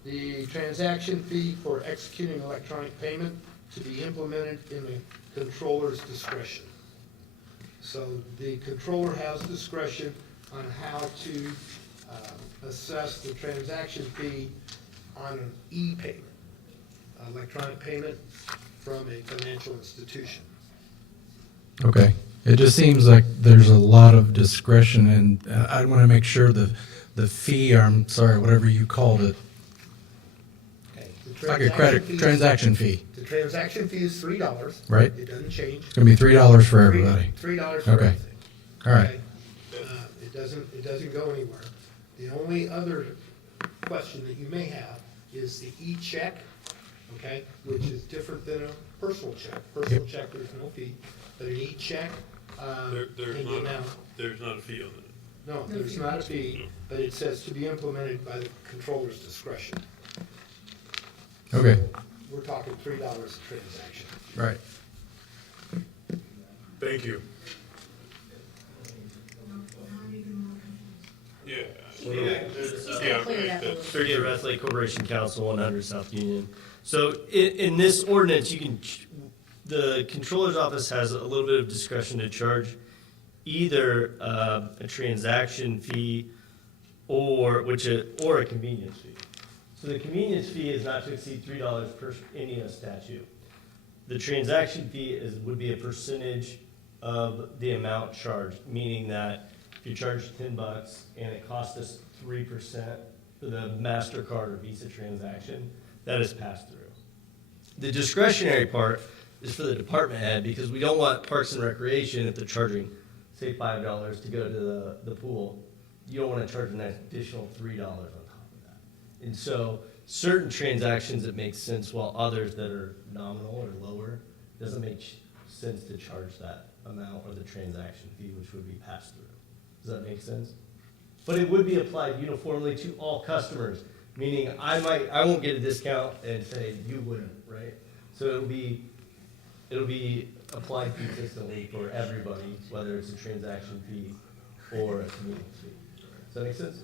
The transaction fee for executing electronic payment to be implemented in the controller's discretion. So the controller has discretion on how to assess the transaction fee on an e-payment, electronic payment from a financial institution. Okay. It just seems like there's a lot of discretion, and I want to make sure the fee, or I'm sorry, whatever you called it, it's like a credit transaction fee. The transaction fee is $3. Right. It doesn't change. It's going to be $3 for everybody. $3 for Okay. everything. All right. Okay? It doesn't go anywhere. The only other question that you may have is the e-check, okay, which is different than a personal check. Personal check, there's no fee, but an e-check, There's not a fee on that. No, there's not a fee, but it says to be implemented by the controller's discretion. Okay. We're talking $3 a transaction. Right. Thank you. Yeah. Sergio Wrestley, Corporation Counsel, 100 South Union. So in this ordinance, the controller's office has a little bit of discretion to charge either a transaction fee or a convenience fee. So the convenience fee is not to exceed $3 per Indiana statute. The transaction fee would be a percentage of the amount charged, meaning that if you charge $10 and it costs us 3% for the MasterCard or Visa transaction, that is passed through. The discretionary part is for the department head, because we don't want Parks and Recreation, if they're charging, say, $5 to go to the pool, you don't want to charge an additional $3 on top of that. And so certain transactions it makes sense, while others that are nominal or lower, doesn't make sense to charge that amount or the transaction fee, which would be passed through. Does that make sense? But it would be applied uniformly to all customers, meaning I won't get a discount and say you wouldn't, right? So it'll be applied consistently for everybody, whether it's a transaction fee or a convenience fee. Does that make sense?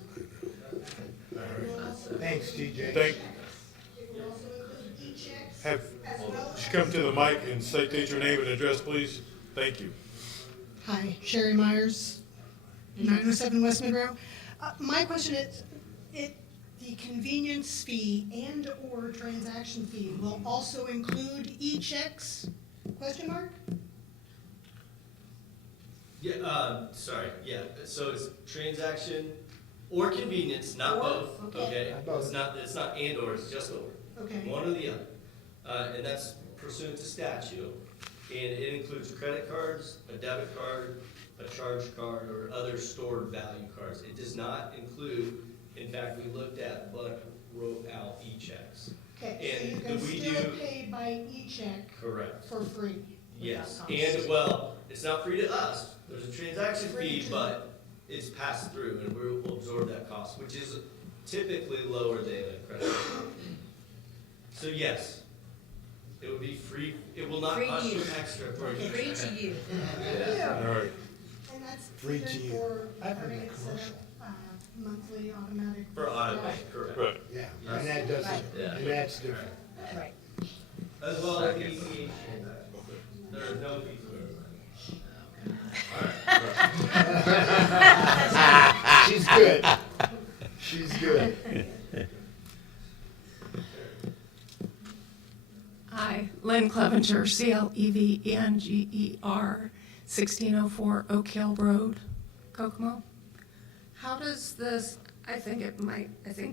Thanks, TJ. Have you come to the mic and state your name and address, please? Thank you. Hi, Sherry Myers, 907 West Monroe. My question is, the convenience fee and/or transaction fee will also include e-checks? Question mark? Yeah, sorry, yeah, so it's transaction or convenience, not both, okay? It's not and or, it's just or. Okay. One or the other. And that's pursuant to statute. And it includes credit cards, a debit card, a charge card, or other stored value cards. It does not include, in fact, we looked at but wrote out e-checks. Okay, so you And can we still do, pay by e-check correct. for free. Yes, without cost. and well, it's not free to us. There's a transaction Free fee, to- but it's passed through and we'll absorb that cost, which is typically lower than a credit card. So yes, it would be free, it will not Free to cost you you. extra for a Free to you. All right. And that's Free to either you. for, I've heard or that it's commercial. a monthly automatic. For automatic, correct. Right. Yeah, and that doesn't, Right. and that's different. Right. As well as the ECH. There are no fees. She's good. She's good. Hi, Lynn Clevenger, CLEVENGER, 1604 Oak Hill Road, Kokomo. How does this, I think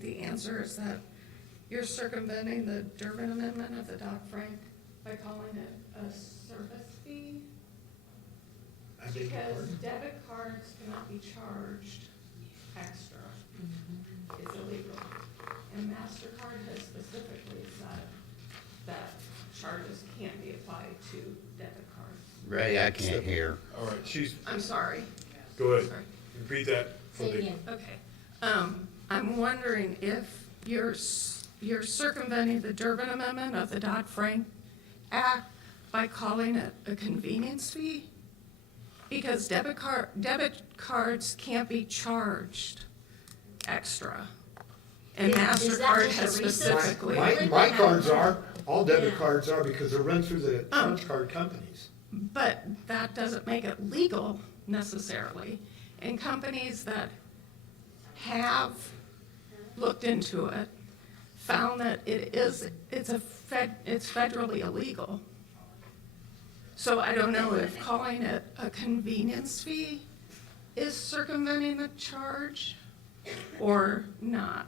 the answer is that you're circumventing the Durbin Amendment of the Dodd-Frank by calling it a service fee? I beg your Because pardon? debit cards cannot be charged extra. It's illegal. And MasterCard has specifically said that charges can't be applied to debit cards. Ray, I can't hear. All right, she's, I'm sorry. go ahead. Sorry. Repeat that. for Say it the- again. Okay. I'm wondering if you're circumventing the Durbin Amendment of the Dodd-Frank Act by calling it a convenience fee? Because debit cards can't be charged extra. And Is that MasterCard just a has recent- specifically. My cards are, all debit Yeah. cards are because they're run through the punch card companies. But that doesn't make it legal necessarily. And companies that have looked into it found that it's federally illegal. So I don't know if calling it a convenience fee is circumventing the charge or not.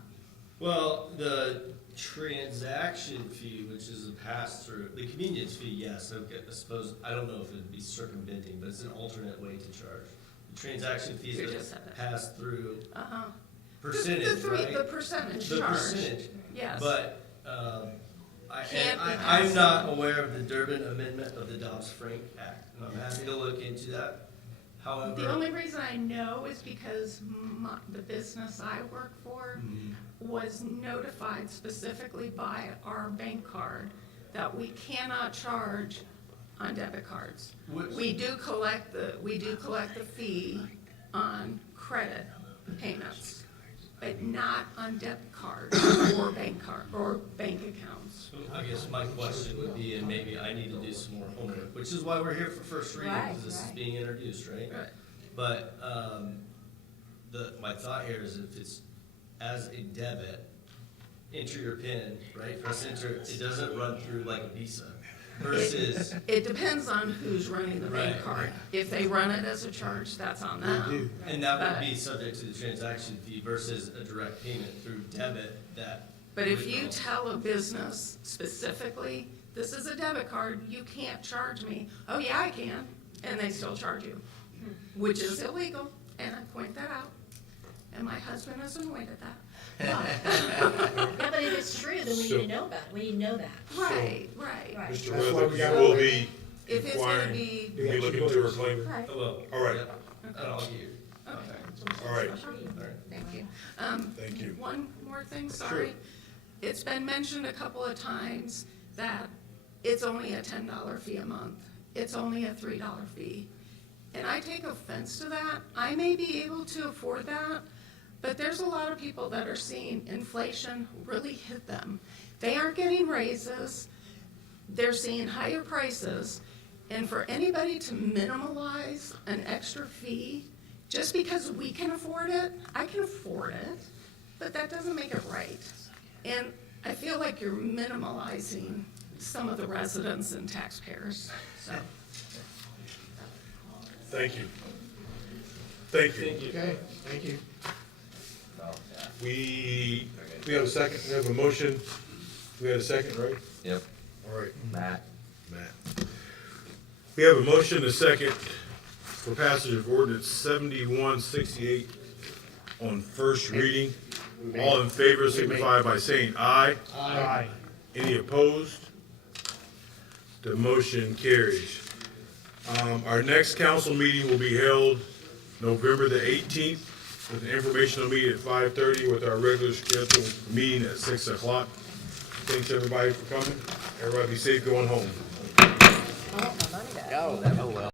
Well, the transaction fee, which is a pass-through, the convenience fee, yes, okay, I suppose, I don't know if it'd be circumventing, but it's an alternate way to charge. The transaction fees You that just said it. pass through Uh-huh. percentage, right? The percentage The charge. percentage. Yes. But, Can't be I'm passed not through. aware of the Durbin Amendment of the Dodd-Frank Act, and I'm happy to look into that. However. The only reason I know is because the business I work for was notified specifically by our bank card that we cannot charge on debit cards. We do collect the fee on credit payments, but not on debit cards or bank accounts. So I guess my question would be, and maybe I need to do some more homework, which is why we're here for first reading, Right, because this is right. being introduced, right? Right. But, my thought here is if it's as a debit, enter your PIN, right? Press enter, it doesn't run through like a Visa versus, It depends on who's running the bank Right. card. If they run it as a charge, that's on them. and that would But- be subject to the transaction fee versus a direct payment through debit that. But if would you go- tell a business specifically, this is a debit card, you can't charge me, oh yeah, I can, and they still charge you, which is illegal, and I point that out. And my husband is annoyed at that. Yeah, but if it's true, then we need to know about it. We need to know that. Right, right. Right. Mr. That's why we Rutherford, gotta you will wait. be If it's gonna requiring, be, you'll be looking to reclaim it? right, Oh, well. All right. Yep. And I'll get you. okay. All right. Thank you. Thank you. One more thing, sorry. It's been mentioned a couple of times that it's only a $10 fee a month. It's only a $3 fee. And I take offense to that. I may be able to afford that, but there's a lot of people that are seeing inflation really hit them. They aren't getting raises. They're seeing higher prices. And for anybody to minimalize an extra fee, just because we can afford it, I can afford it, but that doesn't make it right. And I feel like you're minimalizing some of the residents and taxpayers, so. Thank you. Thank you. Okay, thank you. We have a second, we have a motion. We had a second, right? Yep. All right, Matt. Matt. We have a motion and a second for passage of ordinance 7168 on first reading. All in favor signify by saying aye. Aye. Any opposed? The motion carries. Our next council meeting will be held November the 18th with an informational meeting at 5:30 with our regular scheduled meeting at 6 o'clock. Thanks everybody for coming. Everybody be safe going home. I want my money back. Oh, well.